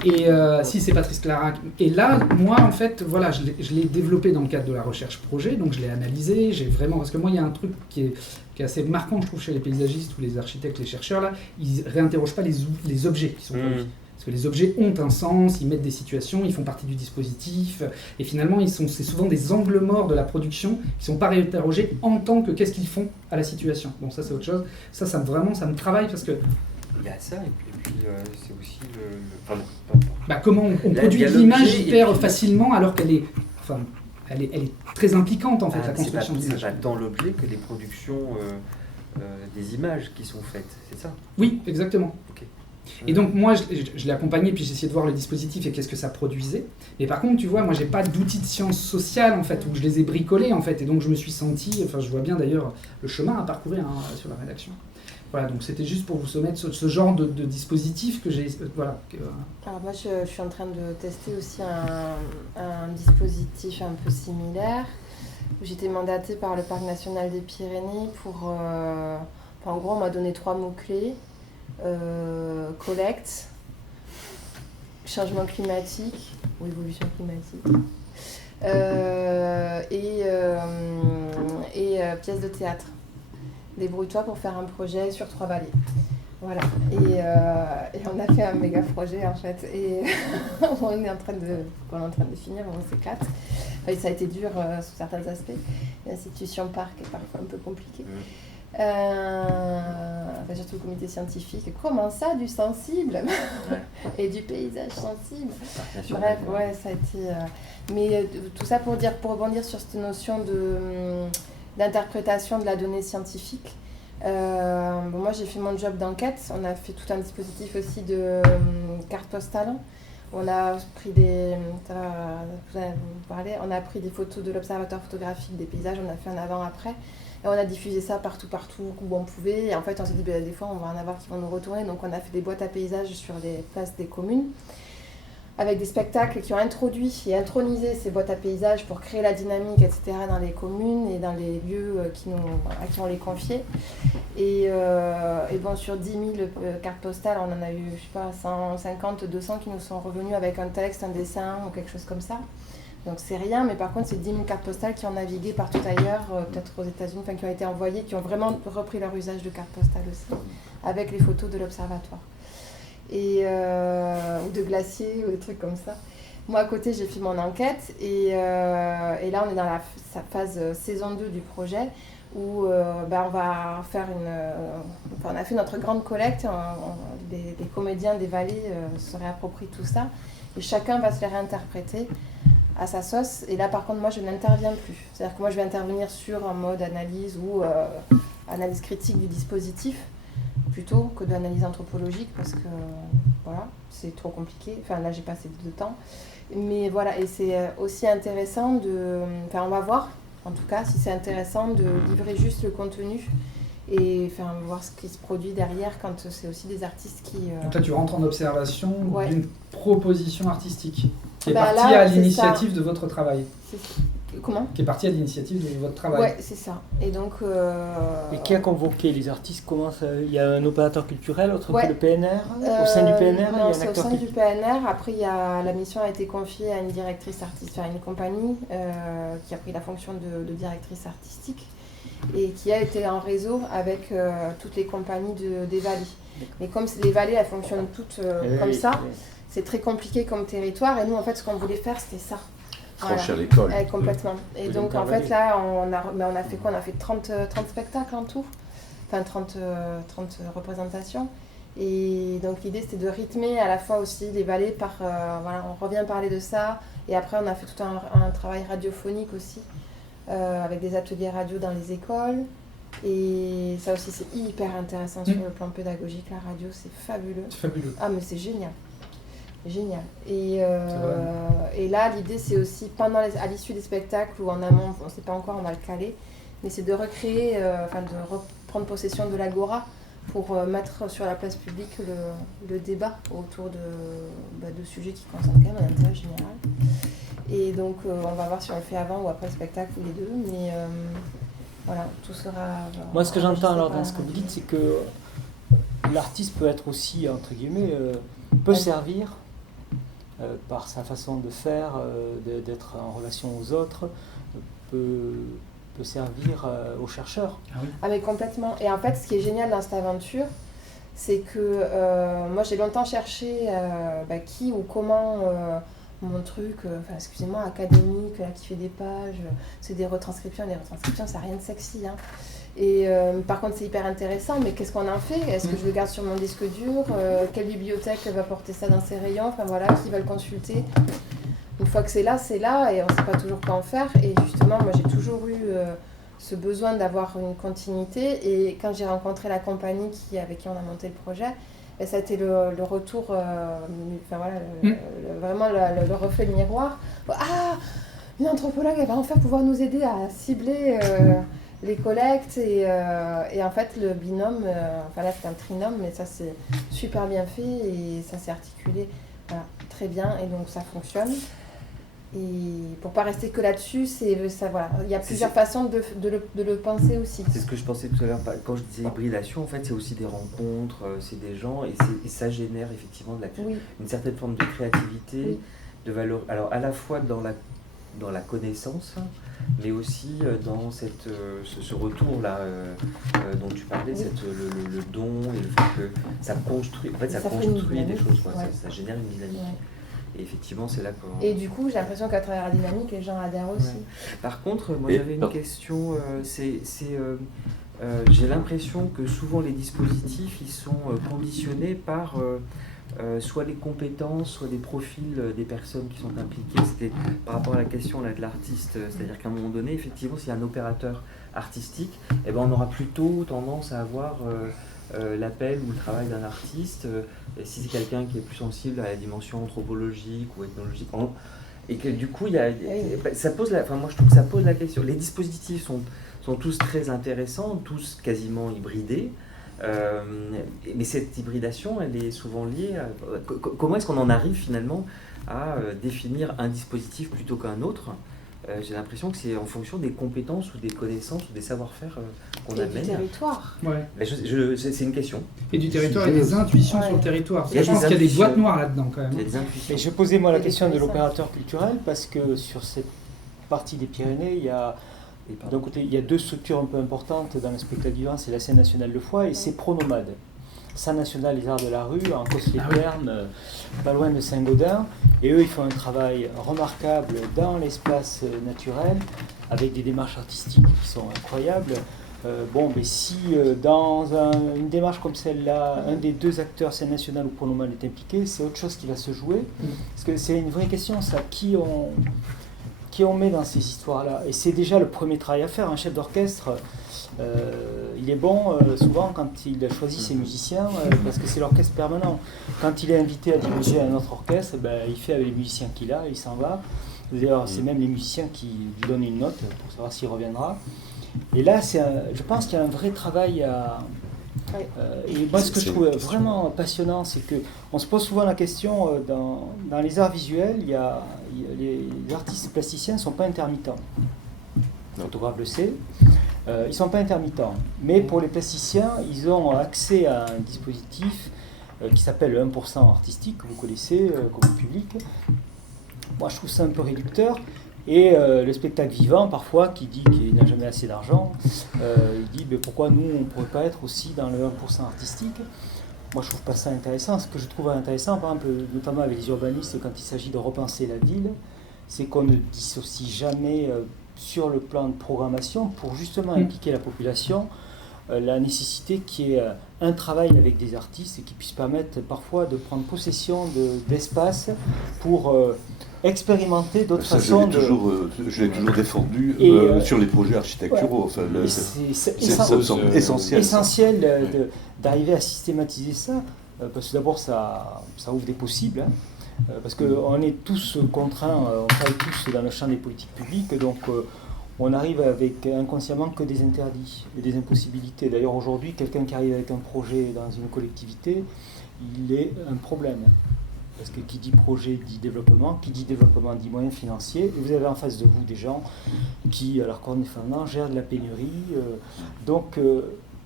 Et si c'est Patrice Clarac. Et là, moi, en fait, voilà, je l'ai développé dans le cadre de la recherche projet, donc je l'ai analysé, parce que moi, il y a un truc qui est assez marquant, je trouve, chez les paysagistes ou les architectes, les chercheurs, là, ils réinterrogent pas les objets qui sont produits. Parce que les objets ont un sens, ils mettent des situations, ils font partie du dispositif, et finalement, c'est souvent des angles morts de la production qui ne sont pas réinterrogés en tant que qu'est-ce qu'ils font à la situation. Bon, ça, c'est autre chose. Ça me travaille parce que... Il y a ça, et puis c'est aussi comment on produit l'image hyper facilement alors qu'elle est... Enfin, elle est très impliquante, en fait, la construction de l'image. C'est pas dans l'objet que les productions des images qui sont faites, c'est ça ? Oui, exactement. Okay. Et donc moi je l'ai accompagné, puis j'ai essayé de voir le dispositif et qu'est-ce que ça produisait. Mais par contre, tu vois, moi j'ai pas d'outils de sciences sociales en fait, où je les ai bricolés en fait, et donc je me suis senti, enfin je vois bien d'ailleurs le chemin à parcourir sur la rédaction. Voilà, donc c'était juste pour vous soumettre ce genre de dispositif que j'ai, voilà. Alors moi je suis en train de tester aussi un dispositif un peu similaire, où j'étais mandatée par le Parc National des Pyrénées pour, en gros on m'a donné 3 mots-clés. Collecte, changement climatique ou évolution climatique et pièce de théâtre. Débrouille-toi pour faire un projet sur 3 vallées. Voilà. Et on a fait un méga projet en fait. Et on est en train de finir, on s'éclate. Enfin, ça a été dur sous certains aspects. L'institution parc est parfois un peu compliquée. Surtout le comité scientifique, comment ça, du sensible et du paysage sensible. Bref, ouais, ça a été... Mais tout ça pour rebondir sur cette notion d'interprétation de la donnée scientifique. Moi, j'ai fait mon job d'enquête. On a fait tout un dispositif aussi de carte postale. On a pris on a pris des photos de l'observatoire photographique des paysages. On a fait un avant-après. Et on a diffusé ça partout où on pouvait. Et en fait, on s'est dit, des fois, on va en avoir qui vont nous retourner. Donc, on a fait des boîtes à paysages sur les places des communes, avec des spectacles qui ont introduit et intronisé ces boîtes à paysages pour créer la dynamique, etc., dans les communes et dans les lieux à qui on les confiait. Et bon, sur 10 000 cartes postales, on en a eu, 150, 200 qui nous sont revenus avec un texte, un dessin ou quelque chose comme ça. Donc c'est rien, mais par contre c'est 10 000 cartes postales qui ont navigué partout ailleurs, peut-être aux États-Unis, qui ont été envoyées, qui ont vraiment repris leur usage de cartes postales aussi, avec les photos de l'observatoire. Ou de glaciers, ou des trucs comme ça. Moi à côté j'ai fait mon enquête, et là on est dans la phase saison 2 du projet, où on va faire on a fait notre grande collecte, des comédiens des vallées se réapproprient tout ça, et chacun va se les réinterpréter à sa sauce. Et là par contre moi je n'interviens plus, c'est-à-dire que moi je vais intervenir sur un mode analyse ou analyse critique du dispositif plutôt que d'analyse anthropologique, parce que voilà, c'est trop compliqué, enfin là j'ai pas assez de temps, mais voilà. Et c'est aussi intéressant on va voir en tout cas si c'est intéressant de livrer juste le contenu et voir ce qui se produit derrière quand c'est aussi des artistes qui... Donc là tu rentres en observation d'une proposition artistique qui est partie à l'initiative de votre travail. Comment ? Qui est partie à l'initiative de votre travail. Ouais, c'est ça. Et donc... Et qui a convoqué les artistes ? Il y a un opérateur culturel autre que le PNR ? Au sein du PNR, non, c'est au sein du PNR. Après, la mission a été confiée à une directrice artistique, à une compagnie qui a pris la fonction de directrice artistique et qui a été en réseau avec toutes les compagnies des vallées. Mais comme les vallées, elles fonctionnent toutes comme ça, c'est très compliqué comme territoire. Et nous, en fait, ce qu'on voulait faire, c'était ça. Franchir l'école. Complètement. Et donc, en fait, là, on a fait quoi ? On a fait 30 spectacles en tout. Enfin, 30 représentations. Et donc, l'idée, c'était de rythmer à la fois aussi les vallées par... on revient parler de ça. Et après, on a fait tout un travail radiophonique aussi, avec des ateliers radio dans les écoles. Et ça aussi, c'est hyper intéressant sur le plan pédagogique. La radio, c'est fabuleux. C'est fabuleux. Ah, mais c'est génial. Génial. Et là, l'idée, c'est aussi, à l'issue des spectacles ou en amont, on ne sait pas encore, on va le caler, mais c'est de recréer, de reprendre possession de l'Agora pour mettre sur la place publique le débat autour de sujets qui concernent quand même un intérêt général. Et donc, on va voir si on le fait avant ou après le spectacle ou les deux, voilà, tout sera... Moi, ce que j'entends alors dans ce que vous dites, c'est que l'artiste peut être aussi, entre guillemets, peut servir par sa façon de faire, d'être en relation aux autres, peut servir aux chercheurs. Ah oui. Ah mais complètement. Et en fait, ce qui est génial dans cette aventure, c'est que moi j'ai longtemps cherché qui ou comment mon truc, excusez-moi, académique, là, qui fait des pages, c'est des retranscriptions ça n'a rien de sexy. Hein. Et par contre c'est hyper intéressant, mais qu'est-ce qu'on en fait? Est-ce que je le garde sur mon disque dur? Quelle bibliothèque va porter ça dans ses rayons? Enfin voilà, qui va le consulter? Une fois que c'est là, et on ne sait pas toujours quoi en faire. Et justement, moi j'ai toujours eu ce besoin d'avoir une continuité. Et quand j'ai rencontré la compagnie avec qui on a monté le projet, ça a été le retour, vraiment le reflet de miroir. Ah, une anthropologue, elle va enfin pouvoir nous aider à cibler les collectes. Et en fait, le binôme, là c'est un trinôme, mais ça c'est super bien fait et ça s'est articulé très bien. Et donc ça fonctionne. Et pour pas rester que là-dessus, il y a plusieurs façons de le penser aussi. C'est ce que je pensais tout à l'heure, quand je disais hybridation, en fait, c'est aussi des rencontres, c'est des gens, et ça génère effectivement une certaine forme de créativité, de valeur. Alors à la fois dans la connaissance, mais aussi dans ce retour-là dont tu parlais, le don, et le fait que ça construit, ça construit des choses, ça génère une dynamique. Ouais. Et effectivement, c'est là qu'on... Et du coup, j'ai l'impression qu'à travers la dynamique, les gens adhèrent aussi. Ouais. Par contre, moi j'avais une question, j'ai l'impression que souvent les dispositifs, ils sont conditionnés par soit les compétences, soit des profils des personnes qui sont impliquées. C'était par rapport à la question là, de l'artiste, c'est-à-dire qu'à un moment donné, effectivement, s'il y a un opérateur artistique, on aura plutôt tendance à avoir... l'appel ou le travail d'un artiste, si c'est quelqu'un qui est plus sensible à la dimension anthropologique ou ethnologique, et que du coup, ça pose moi je trouve que ça pose la question. Les dispositifs sont tous très intéressants, tous quasiment hybridés, mais cette hybridation, elle est souvent liée à... Comment est-ce qu'on en arrive finalement à définir un dispositif plutôt qu'un autre? J'ai l'impression que c'est en fonction des compétences ou des connaissances ou des savoir-faire qu'on amène. Et du territoire. Ouais. C'est une question. Et du territoire et des intuitions sur le territoire. Je pense qu'il y a des boîtes noires là-dedans quand même. Et je posais moi la question de l'opérateur culturel parce que sur cette partie des Pyrénées, d'un côté, il y a deux structures un peu importantes dans le spectacle vivant, c'est la scène nationale de Foix et c'est Pronomade. Scène nationale des arts de la rue, en Cosles-les-Thermes, pas loin de Saint-Gaudin. Et eux, ils font un travail remarquable dans l'espace naturel, avec des démarches artistiques qui sont incroyables. Mais si dans une démarche comme celle-là, un des deux acteurs, scène nationale ou Pronomade, est impliqué, c'est autre chose qui va se jouer. Parce que c'est une vraie question, ça, qui on met dans ces histoires-là. Et c'est déjà le premier travail à faire. Un chef d'orchestre, il est bon souvent quand il choisit ses musiciens, parce que c'est l'orchestre permanent. Quand il est invité à diriger un autre orchestre, il fait avec les musiciens qu'il a, il s'en va. D'ailleurs, c'est même les musiciens qui lui donnent une note pour savoir s'il reviendra. Et là, je pense qu'il y a un vrai travail à... et moi, ce que je trouve vraiment passionnant, c'est qu'on se pose souvent la question, dans les arts visuels, les artistes plasticiens ne sont pas intermittents. Le photographe le sait. Ils ne sont pas intermittents. Mais pour les plasticiens, ils ont accès à un dispositif qui s'appelle le 1% artistique, que vous connaissez comme public. Moi, je trouve ça un peu réducteur. Et le spectacle vivant, parfois, qui dit qu'il n'a jamais assez d'argent, il dit pourquoi nous, on ne pourrait pas être aussi dans le 1% artistique. Moi, je ne trouve pas ça intéressant. Ce que je trouve intéressant, par exemple, notamment avec les urbanistes, quand il s'agit de repenser la ville, c'est qu'on ne dissocie jamais sur le plan de programmation pour justement impliquer la population la nécessité qu'il y ait un travail avec des artistes et qui puissent permettre parfois de prendre possession d'espace pour expérimenter d'autres façons. Je l'ai toujours défendu sur les projets architecturaux. Ouais. C'est essentiel d'arriver à systématiser ça, parce que d'abord ça ouvre des possibles. Parce qu'on est tous contraints, on travaille tous dans le champ des politiques publiques, donc on arrive avec inconsciemment que des interdits et des impossibilités. D'ailleurs aujourd'hui, quelqu'un qui arrive avec un projet dans une collectivité, il est un problème. parce que qui dit projet dit développement, qui dit développement dit moyens financiers, et vous avez en face de vous des gens qui, alors qu'on est fendant, gèrent de la pénurie. Donc,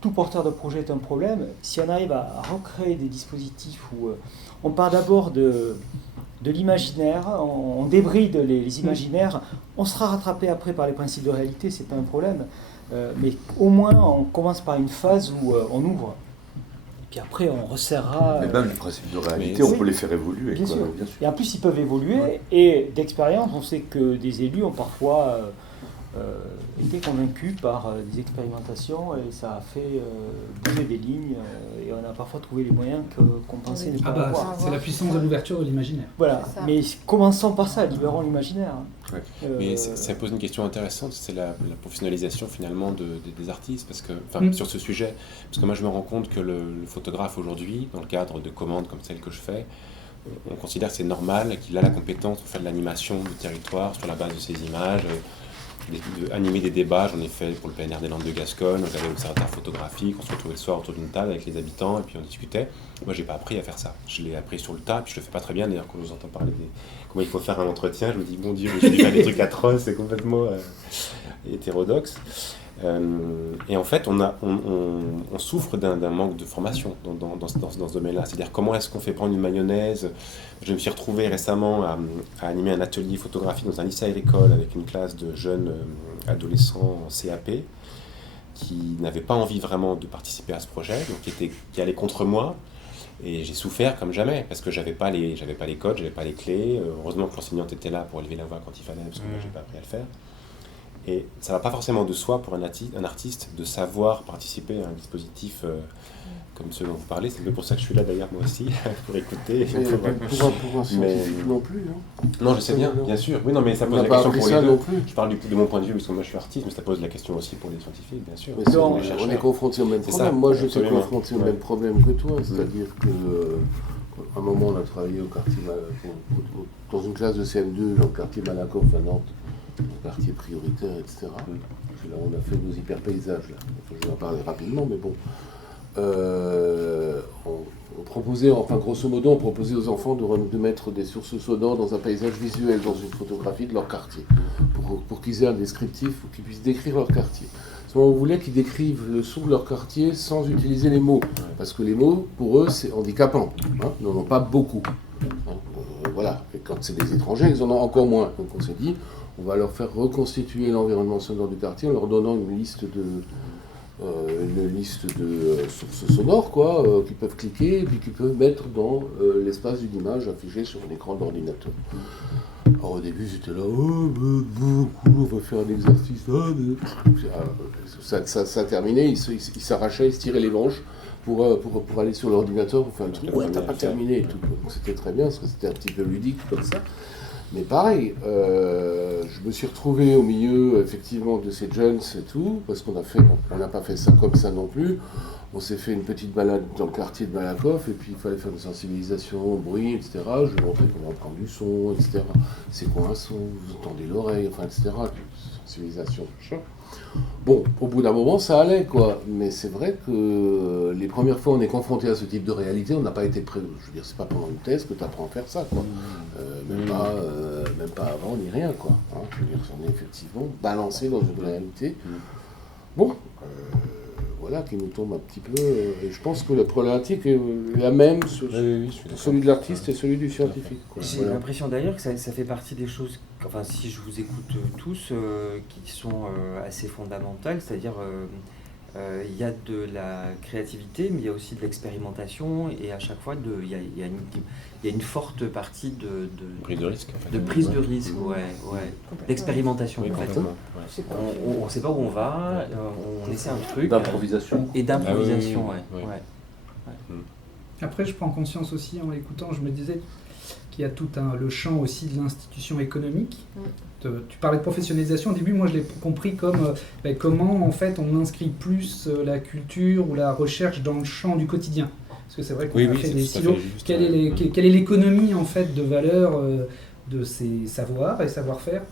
tout porteur de projet est un problème. Si on arrive à recréer des dispositifs où on part d'abord de l'imaginaire, on débride les imaginaires, on sera rattrapé après par les principes de réalité, c'est pas un problème, mais au moins on commence par une phase où on ouvre. Puis après, on resserrera. Mais même les principes de réalité, on peut les faire évoluer. Bien quoi, sûr. bien sûr. Et en plus, ils peuvent évoluer. Et d'expérience, on sait que des élus ont parfois été convaincus par des expérimentations et ça a fait bouger des lignes. Et on a parfois trouvé les moyens qu'on pensait ne pas avoir. C'est la puissance de l'ouverture de l'imaginaire. Voilà. Mais commençons par ça, libérons l'imaginaire. Ouais. Mais ça pose une question intéressante, c'est la professionnalisation finalement des artistes, parce que, sur ce sujet, parce que moi je me rends compte que le photographe aujourd'hui, dans le cadre de commandes comme celle que je fais, on considère que c'est normal, qu'il a la compétence pour faire de l'animation du territoire sur la base de ses images, animer des débats. J'en ai fait pour le PNR des Landes de Gascogne, on avait l'observatoire photographique, on se retrouvait le soir autour d'une table avec les habitants et puis on discutait. Moi j'ai pas appris à faire ça, je l'ai appris sur le tas, puis je le fais pas très bien d'ailleurs. Quand je vous entends parler comment il faut faire un entretien, je me dis bon Dieu, j'ai dû faire des trucs atroces, c'est complètement hétérodoxe. Et en fait on souffre d'un manque de formation dans ce domaine-là. C'est-à-dire comment est-ce qu'on fait prendre une mayonnaise. Je me suis retrouvé récemment à animer un atelier photographie dans un lycée agricole avec une classe de jeunes adolescents en CAP qui n'avaient pas envie vraiment de participer à ce projet, donc qui allaient contre moi. Et j'ai souffert comme jamais, parce que j'avais pas les codes, j'avais pas les clés. Heureusement que l'enseignante était là pour élever la voix quand il fallait, parce que moi j'ai pas appris à le faire. Et ça va pas forcément de soi pour un artiste de savoir participer à un dispositif comme ceux dont vous parlez. C'est pour ça que je suis là d'ailleurs moi aussi, pour écouter. Pour un scientifique non plus. Hein. Non, je sais bien sûr. Oui, non, mais ça pose la question pour les deux. Je parle de mon point de vue, parce que moi je suis artiste, mais ça pose la question aussi pour les scientifiques, bien sûr. On est confronté au même problème. Moi je suis confronté au même problème que toi, c'est-à-dire qu'à un moment on a travaillé au quartier dans une classe de CM2 dans le quartier Malakoff à Nantes, un quartier prioritaire, etc. Puis là, on a fait nos hyper-paysages. Là. Enfin, je vais en parler rapidement, mais bon. On proposait, enfin grosso modo, on proposait aux enfants de mettre des sources sonores dans un paysage visuel, dans une photographie de leur quartier, pour qu'ils aient un descriptif, pour qu'ils puissent décrire leur quartier. On voulait qu'ils décrivent le son de leur quartier sans utiliser les mots, parce que les mots, pour eux, c'est handicapant. Hein, ils n'en ont pas beaucoup. Voilà. Et quand c'est des étrangers, ils en ont encore moins. Donc on s'est dit, on va leur faire reconstituer l'environnement sonore du quartier en leur donnant une liste de sources sonores qu'ils peuvent cliquer et puis qu'ils peuvent mettre dans l'espace d'une image affichée sur un écran d'ordinateur. Alors au début j'étais là, on va faire un exercice, ça a terminé, ils s'arrachaient, ils se tiraient les manches pour aller sur l'ordinateur pour faire un truc, ouais t'as pas terminé et tout. Donc c'était très bien parce que c'était un petit peu ludique comme ça. Mais pareil, je me suis retrouvé au milieu effectivement de ces jeunes et tout, parce qu'on n'a pas fait ça comme ça non plus. On s'est fait une petite balade dans le quartier de Malakoff, et puis il fallait faire une sensibilisation au bruit, etc. Je lui ai montré comment prendre du son, etc. C'est quoi un son, vous entendez l'oreille, enfin, etc. Sensibilisation, machin. Bon, au bout d'un moment, ça allait, quoi. Mais c'est vrai que les premières fois on est confronté à ce type de réalité, on n'a pas été prêt. Je veux dire, c'est pas pendant une thèse que tu apprends à faire ça, quoi. Même pas avant, ni rien, quoi. Hein, je veux dire, on est effectivement balancé dans une réalité. Bon, voilà, qui nous tombe un petit peu. Et je pense que la problématique est la même sur celui de l'artiste et celui du scientifique. J'ai l'impression d'ailleurs que ça fait partie des choses, enfin si je vous écoute tous, qui sont assez fondamentales, c'est-à-dire il y a de la créativité, mais il y a aussi de l'expérimentation, et à chaque fois il y a une forte partie de prise de risque. En fait. De prise de risque, d'expérimentation. Oui, en fait. On ne sait pas où on va, on essaie un truc. D'improvisation. Et d'improvisation, Après, je prends conscience aussi, en l'écoutant, je me disais qu'il y a tout le champ aussi de l'institution économique. Tu parlais de professionnalisation au début, moi je l'ai compris comme comment en fait on inscrit plus la culture ou la recherche dans le champ du quotidien. Parce que c'est vrai qu'on a fait des silos. Quelle est l'économie en fait de valeur de ces savoirs et savoir-faire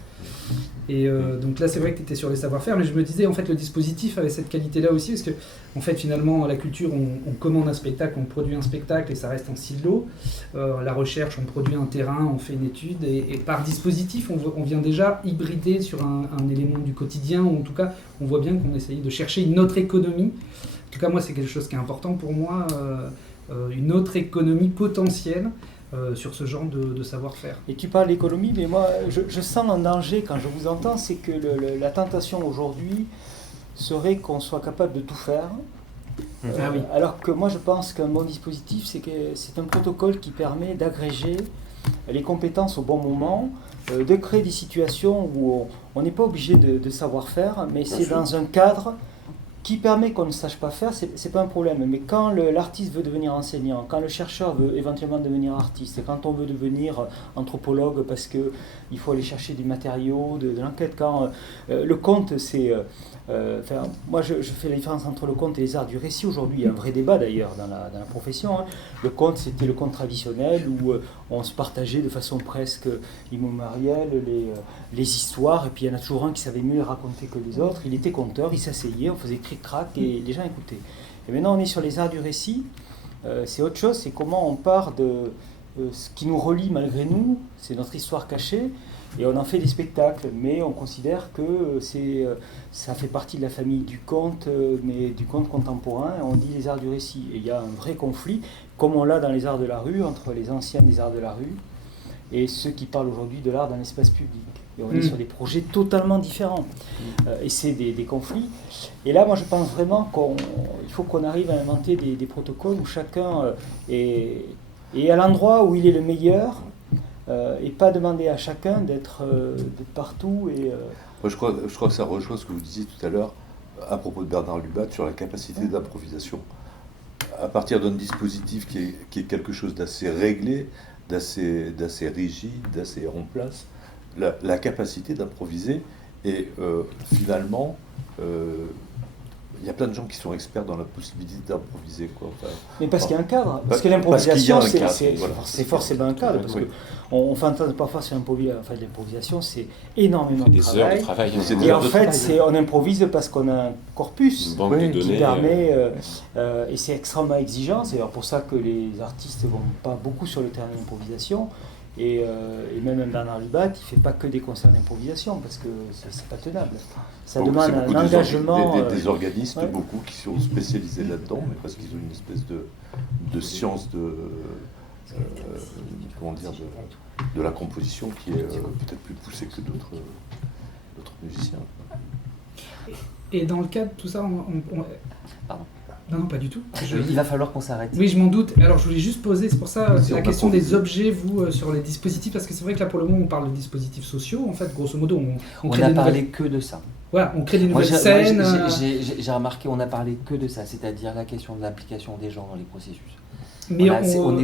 Et donc là, c'est vrai que tu étais sur les savoir-faire, mais je me disais, en fait, le dispositif avait cette qualité-là aussi, parce que, en fait, finalement, la culture, on commande un spectacle, on produit un spectacle, et ça reste en silo. La recherche, on produit un terrain, on fait une étude, et par dispositif, on vient déjà hybrider sur un élément du quotidien, ou en tout cas, on voit bien qu'on essaye de chercher une autre économie. En tout cas, moi, c'est quelque chose qui est important pour moi, une autre économie potentielle, sur ce genre de savoir-faire. Et tu parles d'économie, mais moi je sens un danger quand je vous entends, c'est que la tentation aujourd'hui serait qu'on soit capable de tout faire. Oui. Alors que moi je pense qu'un bon dispositif, c'est un protocole qui permet d'agréger les compétences au bon moment, de créer des situations où on n'est pas obligé de savoir faire, mais c'est dans un cadre qui permet qu'on ne sache pas faire, c'est pas un problème. Mais quand l'artiste veut devenir enseignant, quand le chercheur veut éventuellement devenir artiste, quand on veut devenir anthropologue parce qu'il faut aller chercher des matériaux, de l'enquête, quand le conte, c'est... moi, je fais la différence entre le conte et les arts du récit. Aujourd'hui, il y a un vrai débat d'ailleurs dans la profession. Hein. Le conte, c'était le conte traditionnel où on se partageait de façon presque immémorielle les histoires, et puis il y en a toujours un qui savait mieux les raconter que les autres. Il était conteur, il s'asseyait, on faisait cric-crac et les gens écoutaient. Et maintenant, on est sur les arts du récit. C'est autre chose, c'est comment on part de ce qui nous relie malgré nous, c'est notre histoire cachée. Et on en fait des spectacles, mais on considère que ça fait partie de la famille du conte, mais du conte contemporain, on dit les arts du récit. Et il y a un vrai conflit, comme on l'a dans les arts de la rue, entre les anciens des arts de la rue et ceux qui parlent aujourd'hui de l'art dans l'espace public. Et on est sur des projets totalement différents. Et c'est des conflits. Et là, moi, je pense vraiment qu'il faut qu'on arrive à inventer des protocoles où chacun est à l'endroit où il est le meilleur, et pas demander à chacun d'être partout. Moi, je crois que ça rejoint ce que vous disiez tout à l'heure à propos de Bernard Lubat sur la capacité d'improvisation. À partir d'un dispositif qui est quelque chose d'assez réglé, d'assez rigide, d'assez en place, la capacité d'improviser, et finalement... il y a plein de gens qui sont experts dans la possibilité d'improviser. Mais parce qu'il y a un cadre. Parce que l'improvisation, c'est forcément un cadre. Parce qu'on fantasme parfois sur l'improvisation, c'est énormément de travail. Heures de travail. Et en fait, on improvise parce qu'on a un corpus une banque de données, qui permet... et c'est extrêmement exigeant. C'est pour ça que les artistes ne vont pas beaucoup sur le terrain de l'improvisation. Et même un Bernard Lubat, il ne fait pas que des concerts d'improvisation, parce que c'est pas tenable. Ça demande un engagement... Des organismes, beaucoup, qui sont spécialisés là-dedans, mais parce qu'ils ont une espèce de science de la composition qui est peut-être plus poussée que d'autres musiciens. Et dans le cadre de tout ça, Pardon. Non, pas du tout. Il va falloir qu'on s'arrête. Oui, je m'en doute. Alors, je voulais juste poser, c'est pour ça, la question des objets, vous, sur les dispositifs, parce que c'est vrai que là, pour le moment, on parle de dispositifs sociaux. En fait, grosso modo, on crée n'a parlé que de ça. Voilà, on crée des nouvelles scènes. J'ai remarqué, on n'a parlé que de ça, c'est-à-dire la question de l'implication des gens dans les processus. Mais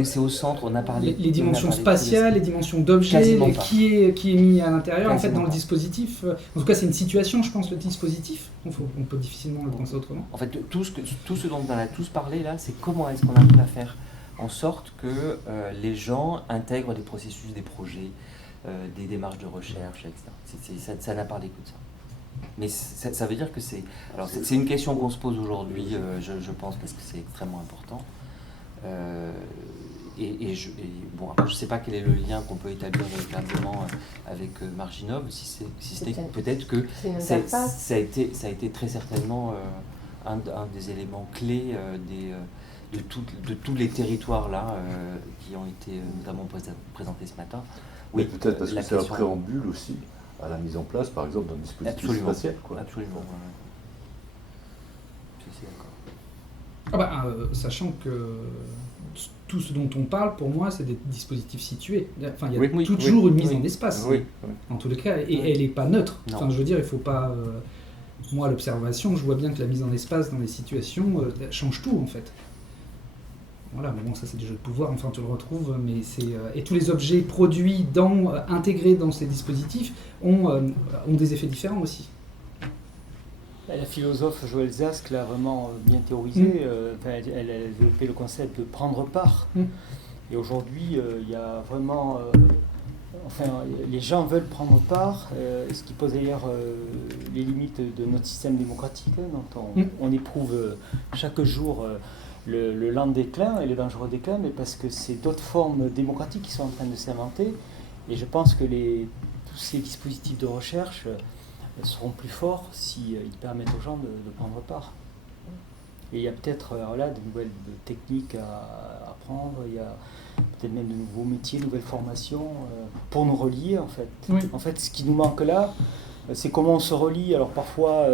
c'est au centre, on a parlé... Les dimensions spatiales, les dimensions d'objets, qui est mis à l'intérieur, en fait, dans le dispositif. En tout cas, c'est une situation, je pense, le dispositif. On peut difficilement le penser autrement. En fait, tout ce dont on a tous parlé, là, c'est comment est-ce qu'on arrive à faire en sorte que les gens intègrent des processus, des projets, des démarches de recherche, etc. Ça n'a parlé que de ça. Mais ça veut dire que c'est une question qu'on se pose aujourd'hui, je pense, parce que c'est extrêmement important. Bon, après, je ne sais pas quel est le lien qu'on peut établir véritablement avec Marginov, si c'est peut-être que ça a été très certainement un des éléments clés de tous les territoires là qui ont été notamment présentés ce matin. Oui, peut-être parce que c'est un préambule aussi à la mise en place, par exemple, d'un dispositif spatial. Absolument. Ouais. Sachant que tout ce dont on parle, pour moi, c'est des dispositifs situés. Enfin, il y a toujours une mise en espace, en tous les cas, et elle n'est pas neutre. Enfin, je veux dire, il ne faut pas... moi, à l'observation, je vois bien que la mise en espace dans les situations change tout, en fait. Voilà, mais bon, ça c'est des jeux de pouvoir, enfin tu le retrouves, mais c'est... et tous les objets produits, intégrés dans ces dispositifs, ont des effets différents aussi. La philosophe Joël Zask l'a vraiment bien théorisé. Elle a développé le concept de prendre part. Et aujourd'hui, il y a vraiment les gens veulent prendre part, ce qui pose d'ailleurs les limites de notre système démocratique, dont on éprouve chaque jour le lent déclin et le dangereux déclin, mais parce que c'est d'autres formes démocratiques qui sont en train de s'inventer. Et je pense que tous ces dispositifs de recherche seront plus forts s'ils permettent aux gens de prendre part. Et il y a peut-être de nouvelles techniques à apprendre, il y a peut-être même de nouveaux métiers, de nouvelles formations pour nous relier en fait. Oui. En fait, ce qui nous manque là, c'est comment on se relie. Alors parfois,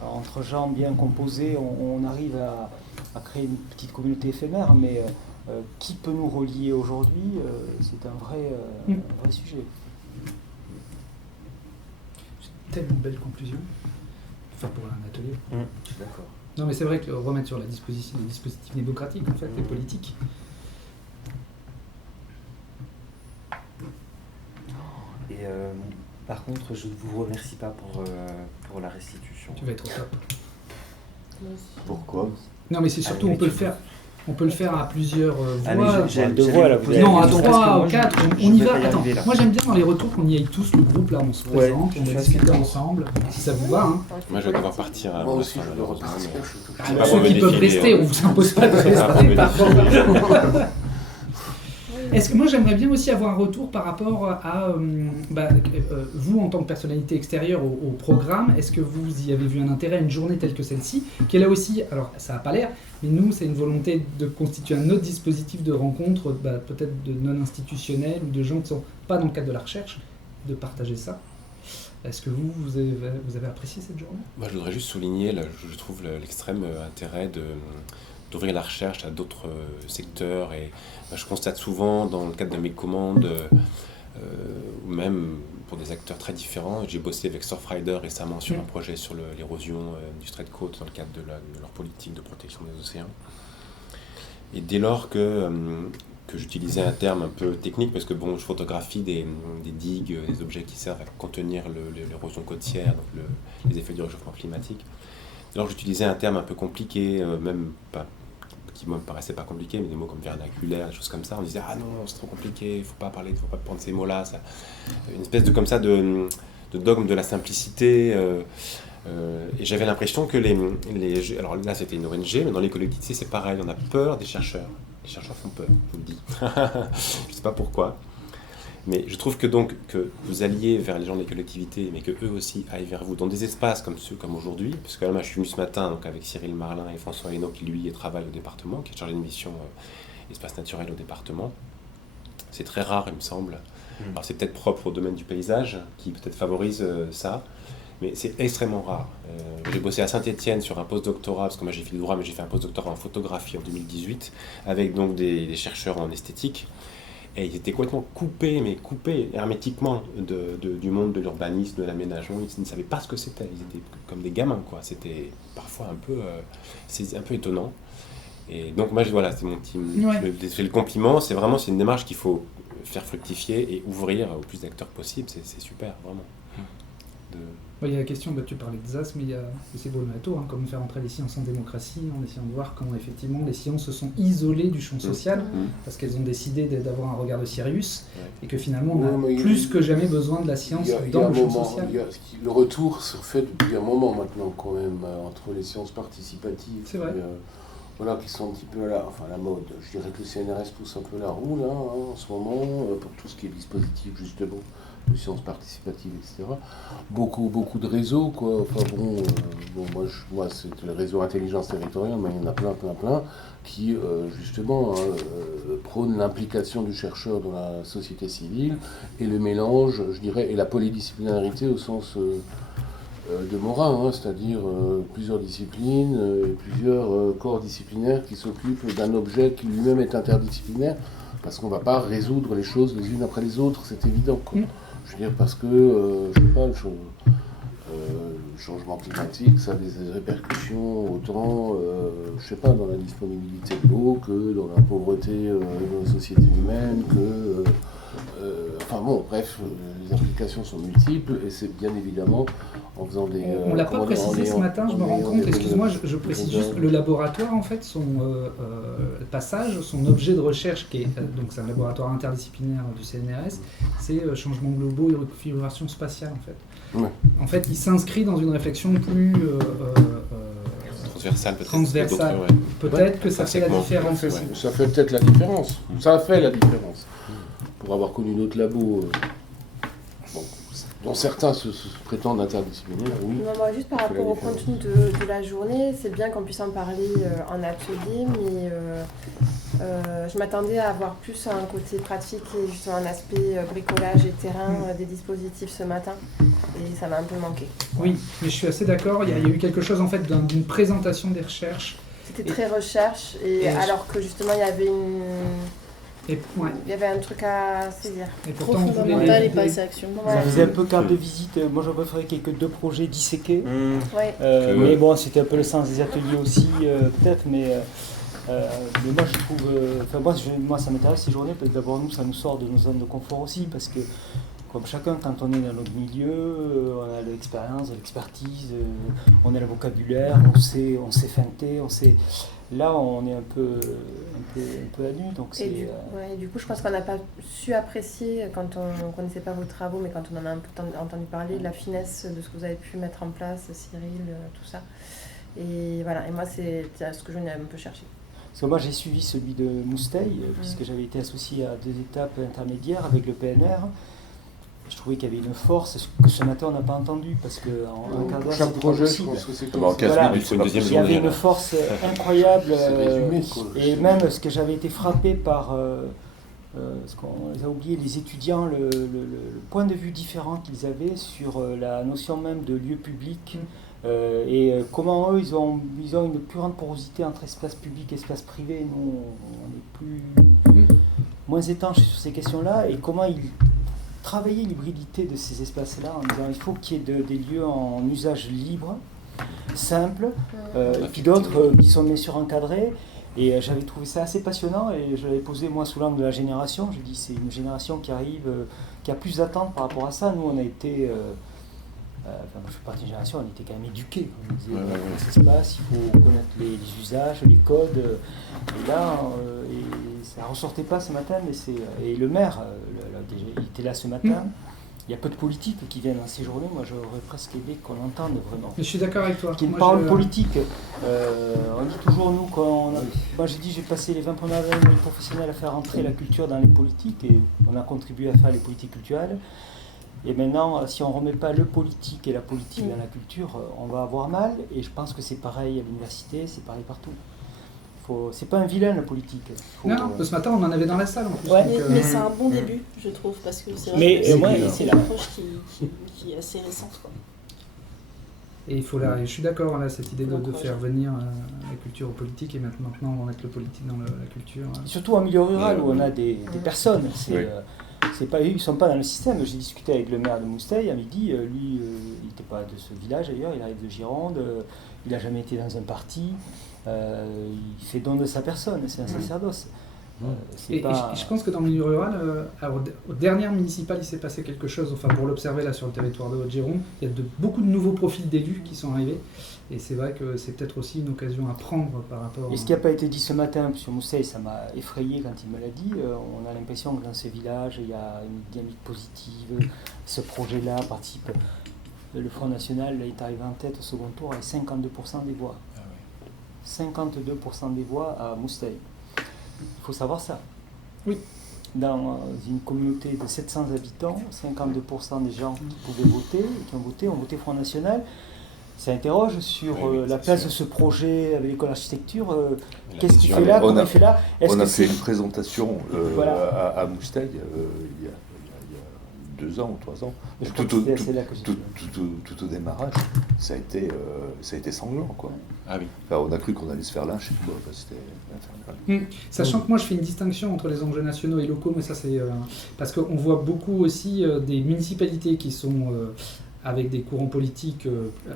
entre gens bien composés, on arrive à créer une petite communauté éphémère, mais qui peut nous relier aujourd'hui, c'est un vrai sujet. C'est tellement belle conclusion. Enfin, pour un atelier. Je suis d'accord. Non, mais c'est vrai que remettre sur la disposition des dispositifs démocratiques, en fait, et politiques. Et par contre, je ne vous remercie pas pour la restitution. Tu vas être au top. Pourquoi? Non, mais c'est surtout, on peut le faire à plusieurs voix. Non, à 3 ou 4, on y va. Attends, moi j'aime bien dans les retours qu'on y aille tous, le groupe, là, on se présente, on va discuter ensemble, si ça vous va. Hein. Moi je vais devoir partir. Moi aussi, je dois repartir. Ceux qui peuvent rester, on ne vous impose pas de rester, pardon. Est-ce que moi j'aimerais bien aussi avoir un retour par rapport à vous en tant que personnalité extérieure au programme, est-ce que vous y avez vu un intérêt à une journée telle que celle-ci, qui est là aussi, alors ça n'a pas l'air, mais nous c'est une volonté de constituer un autre dispositif de rencontre, peut-être de non-institutionnels ou de gens qui ne sont pas dans le cadre de la recherche, de partager ça. Est-ce que vous avez apprécié cette journée? Moi je voudrais juste souligner, je trouve l'extrême intérêt d'ouvrir la recherche à d'autres secteurs et je constate souvent dans le cadre de mes commandes ou même pour des acteurs très différents. J'ai bossé avec Surfrider récemment sur un projet sur l'érosion du Strait de côte dans le cadre de leur politique de protection des océans. Et dès lors que j'utilisais un terme un peu technique, parce que je photographie des digues, des objets qui servent à contenir l'érosion côtière, donc les effets du réchauffement climatique. Alors j'utilisais un terme un peu compliqué, même pas, qui me paraissait pas compliqué, mais des mots comme vernaculaire, des choses comme ça. On disait ah non, c'est trop compliqué, faut pas prendre ces mots-là. Ça, une espèce de dogme de la simplicité. Et j'avais l'impression que alors là c'était une ONG, mais dans les collectivités c'est pareil. On a peur des chercheurs. Les chercheurs font peur, je vous le dis. Je sais pas pourquoi. Mais je trouve que vous alliez vers les gens des collectivités, mais que eux aussi aillent vers vous dans des espaces comme aujourd'hui, parce que là, moi, je suis venu ce matin donc, avec Cyril Marlin et François Hainaut, qui lui travaille au département, qui est chargé de mission espace naturel au département. C'est très rare, il me semble. Alors c'est peut-être propre au domaine du paysage, qui peut-être favorise ça, mais c'est extrêmement rare. J'ai bossé à Saint-Étienne sur un post-doctorat, parce que moi j'ai fait du droit, mais j'ai fait un post-doctorat en photographie en 2018, avec donc des chercheurs en esthétique. Et ils étaient complètement coupés hermétiquement du monde de l'urbanisme, de l'aménagement. Ils ne savaient pas ce que c'était. Ils étaient comme des gamins, quoi. C'était parfois c'est un peu étonnant. Et donc moi, voilà, c'est mon team. Ouais. Je fais le compliment. C'est une démarche qu'il faut faire fructifier et ouvrir au plus d'acteurs possible. C'est super, vraiment. Il y a la question, tu parlais de ZAS, mais il y a aussi Brunato, comment faire entrer les sciences en démocratie, en essayant de voir comment effectivement les sciences se sont isolées du champ social, parce qu'elles ont décidé d'avoir un regard de Sirius, et que finalement on a plus que jamais besoin de la science dans le champ social. Le retour se fait depuis un moment maintenant quand même, entre les sciences participatives, c'est vrai. Voilà, qui sont un petit peu là, enfin la mode. Je dirais que le CNRS pousse un peu la roue là, en ce moment, pour tout ce qui est dispositif justement, de sciences participatives, etc. Beaucoup de réseaux, quoi. Enfin moi c'est le réseau Intelligence Territoriale, mais il y en a plein, qui justement prônent l'implication du chercheur dans la société civile et le mélange, je dirais, et la polydisciplinarité au sens de Morin, c'est-à-dire plusieurs disciplines, plusieurs corps disciplinaires qui s'occupent d'un objet qui lui-même est interdisciplinaire, parce qu'on ne va pas résoudre les choses les unes après les autres, c'est évident, quoi. Je veux dire, parce que, je sais pas, le changement climatique, ça a des répercussions autant, je sais pas, dans la disponibilité de l'eau que dans la pauvreté dans la société humaine, que les implications sont multiples et c'est bien évidemment en faisant des... On ne l'a pas précisé ce matin, je me rends compte, excuse-moi, je précise juste, le laboratoire en fait, son passage, son objet de recherche, qui est donc c'est un laboratoire interdisciplinaire du CNRS, c'est changements globaux et reconfiguration spatiale en fait. Ouais. En fait, il s'inscrit dans une réflexion plus... transversale, peut-être que ça fait la différence aussi. Ça fait peut-être la différence. Ça a fait la différence. Pour avoir connu d'autres labos, dont certains se prétendent interdisciplinaires, oui. Non, moi, juste par rapport au contenu de la journée, c'est bien qu'on puisse en parler en atelier, mais je m'attendais à avoir plus un côté pratique et justement un aspect bricolage et terrain des dispositifs ce matin, et ça m'a un peu manqué. Oui, mais je suis assez d'accord, il y a eu quelque chose en fait d'une présentation des recherches. C'était très recherche, et alors que justement il y avait il y avait un truc à saisir. Et pourtant, fondamental et pas assez action. Ça faisait un peu carte de visite. Moi, j'aurais préféré qu'il y ait que 2 projets disséqués. Ouais. Mais bon, c'était un peu le sens des ateliers aussi, peut-être. Mais moi, je trouve... moi, ça m'intéresse ces journées, parce que d'abord, nous, ça nous sort de nos zones de confort aussi, parce que, comme chacun, quand on est dans notre milieu, on a de l'expérience, de l'expertise, on a le vocabulaire, on sait feinter, on sait... Là, on est un peu à nu, donc c'est... Du coup, je pense qu'on n'a pas su apprécier, quand on ne connaissait pas vos travaux, mais quand on en a un peu entendu parler, la finesse de ce que vous avez pu mettre en place, Cyril, tout ça. Et voilà, et moi, c'est ce que je venais un peu chercher. Parce que moi, j'ai suivi celui de Mousteil, puisque j'avais été associé à 2 étapes intermédiaires avec le PNR. Je trouvais qu'il y avait une force que ce matin on n'a pas entendu, parce qu'en un quart d'heure chaque projet, je pense que c'est comme ça. Il y avait une force incroyable, et même ce que j'avais été frappé par, ce qu'on les a oublié, les étudiants, le point de vue différent qu'ils avaient sur la notion même de lieu public, et comment eux ils ont une plus grande porosité entre espace public et espace privé. Nous on est moins étanches sur ces questions-là, et comment ils travailler l'hybridité de ces espaces-là en disant il faut qu'il y ait des lieux en usage libre, simple, et puis d'autres qui sont bien sûr encadrés. Et j'avais trouvé ça assez passionnant, et je l'avais posé moi sous l'angle de la génération. Je dis c'est une génération qui arrive, qui a plus d'attentes par rapport à ça. Nous on a été, je fais partie d'une génération, on était quand même éduqués. On disait ça se passe, il faut connaître les usages, les codes. Et là, ça ne ressortait pas ce matin, mais et le maire, il était là ce matin. Il y a peu de politiques qui viennent dans ces journées. Moi, j'aurais presque aimé qu'on entende vraiment. Mais je suis d'accord avec toi. Qui me parle politique. On dit toujours, nous, moi j'ai dit, j'ai passé les 20 premières années professionnelles à faire entrer la culture dans les politiques, et on a contribué à faire les politiques culturelles. Et maintenant, si on ne remet pas le politique et la politique dans la culture, on va avoir mal. Et je pense que c'est pareil à l'université, c'est pareil partout. C'est pas un vilain, la politique. Non, ce matin, on en avait dans la salle en plus. Ouais, mais c'est un bon début, je trouve, parce que c'est vrai que c'est l'approche qui est assez récente, quoi. Et je suis d'accord, là, cette idée de faire venir la culture au politique, et maintenant on va mettre le politique dans la culture. Surtout en milieu rural, où on a des personnes. Ils ne sont pas dans le système. J'ai discuté avec le maire de Mousteil à midi. Lui, il n'était pas de ce village d'ailleurs, il arrive de Gironde. Il n'a jamais été dans un parti. Il fait don de sa personne, c'est un sacerdoce. Et je pense que dans le milieu rural, aux dernières municipales, il s'est passé quelque chose, pour l'observer là sur le territoire de Haute-Gironde, il y a beaucoup de nouveaux profils d'élus qui sont arrivés, et c'est vrai que c'est peut-être aussi une occasion à prendre par rapport... Et ce qui n'a pas été dit ce matin sur Mousteil, ça m'a effrayé quand il me l'a dit, on a l'impression que dans ce village, il y a une dynamique positive, ce projet-là participe... Le Front National est arrivé en tête au second tour avec 52% des voix. 52% des voix à Mousteil. Il faut savoir ça. Oui. Dans une communauté de 700 habitants, 52% des gens qui pouvaient voter et qui ont voté Front National. Ça interroge sur la place de ce projet avec l'école d'architecture. Qu'est-ce qu'il fait là? Comment il fait là? On a fait une présentation à Mousteil il y a 2 ans ou 3 ans. Tout au démarrage, ça a été sanglant, quoi. Ah oui. On a cru qu'on allait se faire lyncher, quoi. C'était infernal. Sachant que moi je fais une distinction entre les enjeux nationaux et locaux, mais ça c'est parce qu'on voit beaucoup aussi des municipalités qui sont avec des courants politiques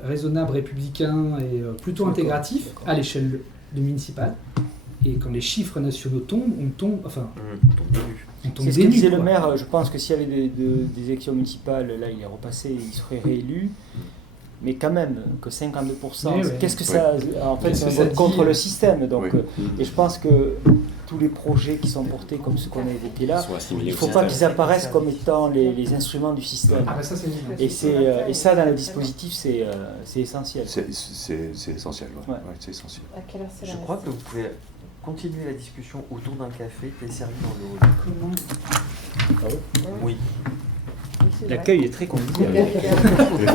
raisonnables, républicains et plutôt intégratifs à l'échelle du municipal. Et quand les chiffres nationaux tombent, on tombe C'est ce que disait le maire. Je pense que s'il y avait des élections municipales, là il est repassé, il serait réélu. Mais quand même, que 52%, qu'est-ce que ça... En fait, c'est un vote contre le système. Donc, et je pense que tous les projets qui sont portés comme ce qu'on a évoqué là, il ne faut pas qu'ils apparaissent comme étant les instruments du système. Et ça, dans le dispositif, c'est essentiel. C'est essentiel, ouais. C'est essentiel. À quelle heure c'est Je crois que vous pouvez continuer la discussion autour d'un café qui est servi dans le hall. Comment ? Oui. L'accueil est très convivial. Il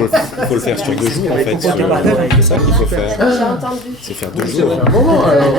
faut le faire sur 2 jours en fait. C'est ça qu'il faut faire. J'ai entendu. C'est faire 2 jours. C'est un moment alors.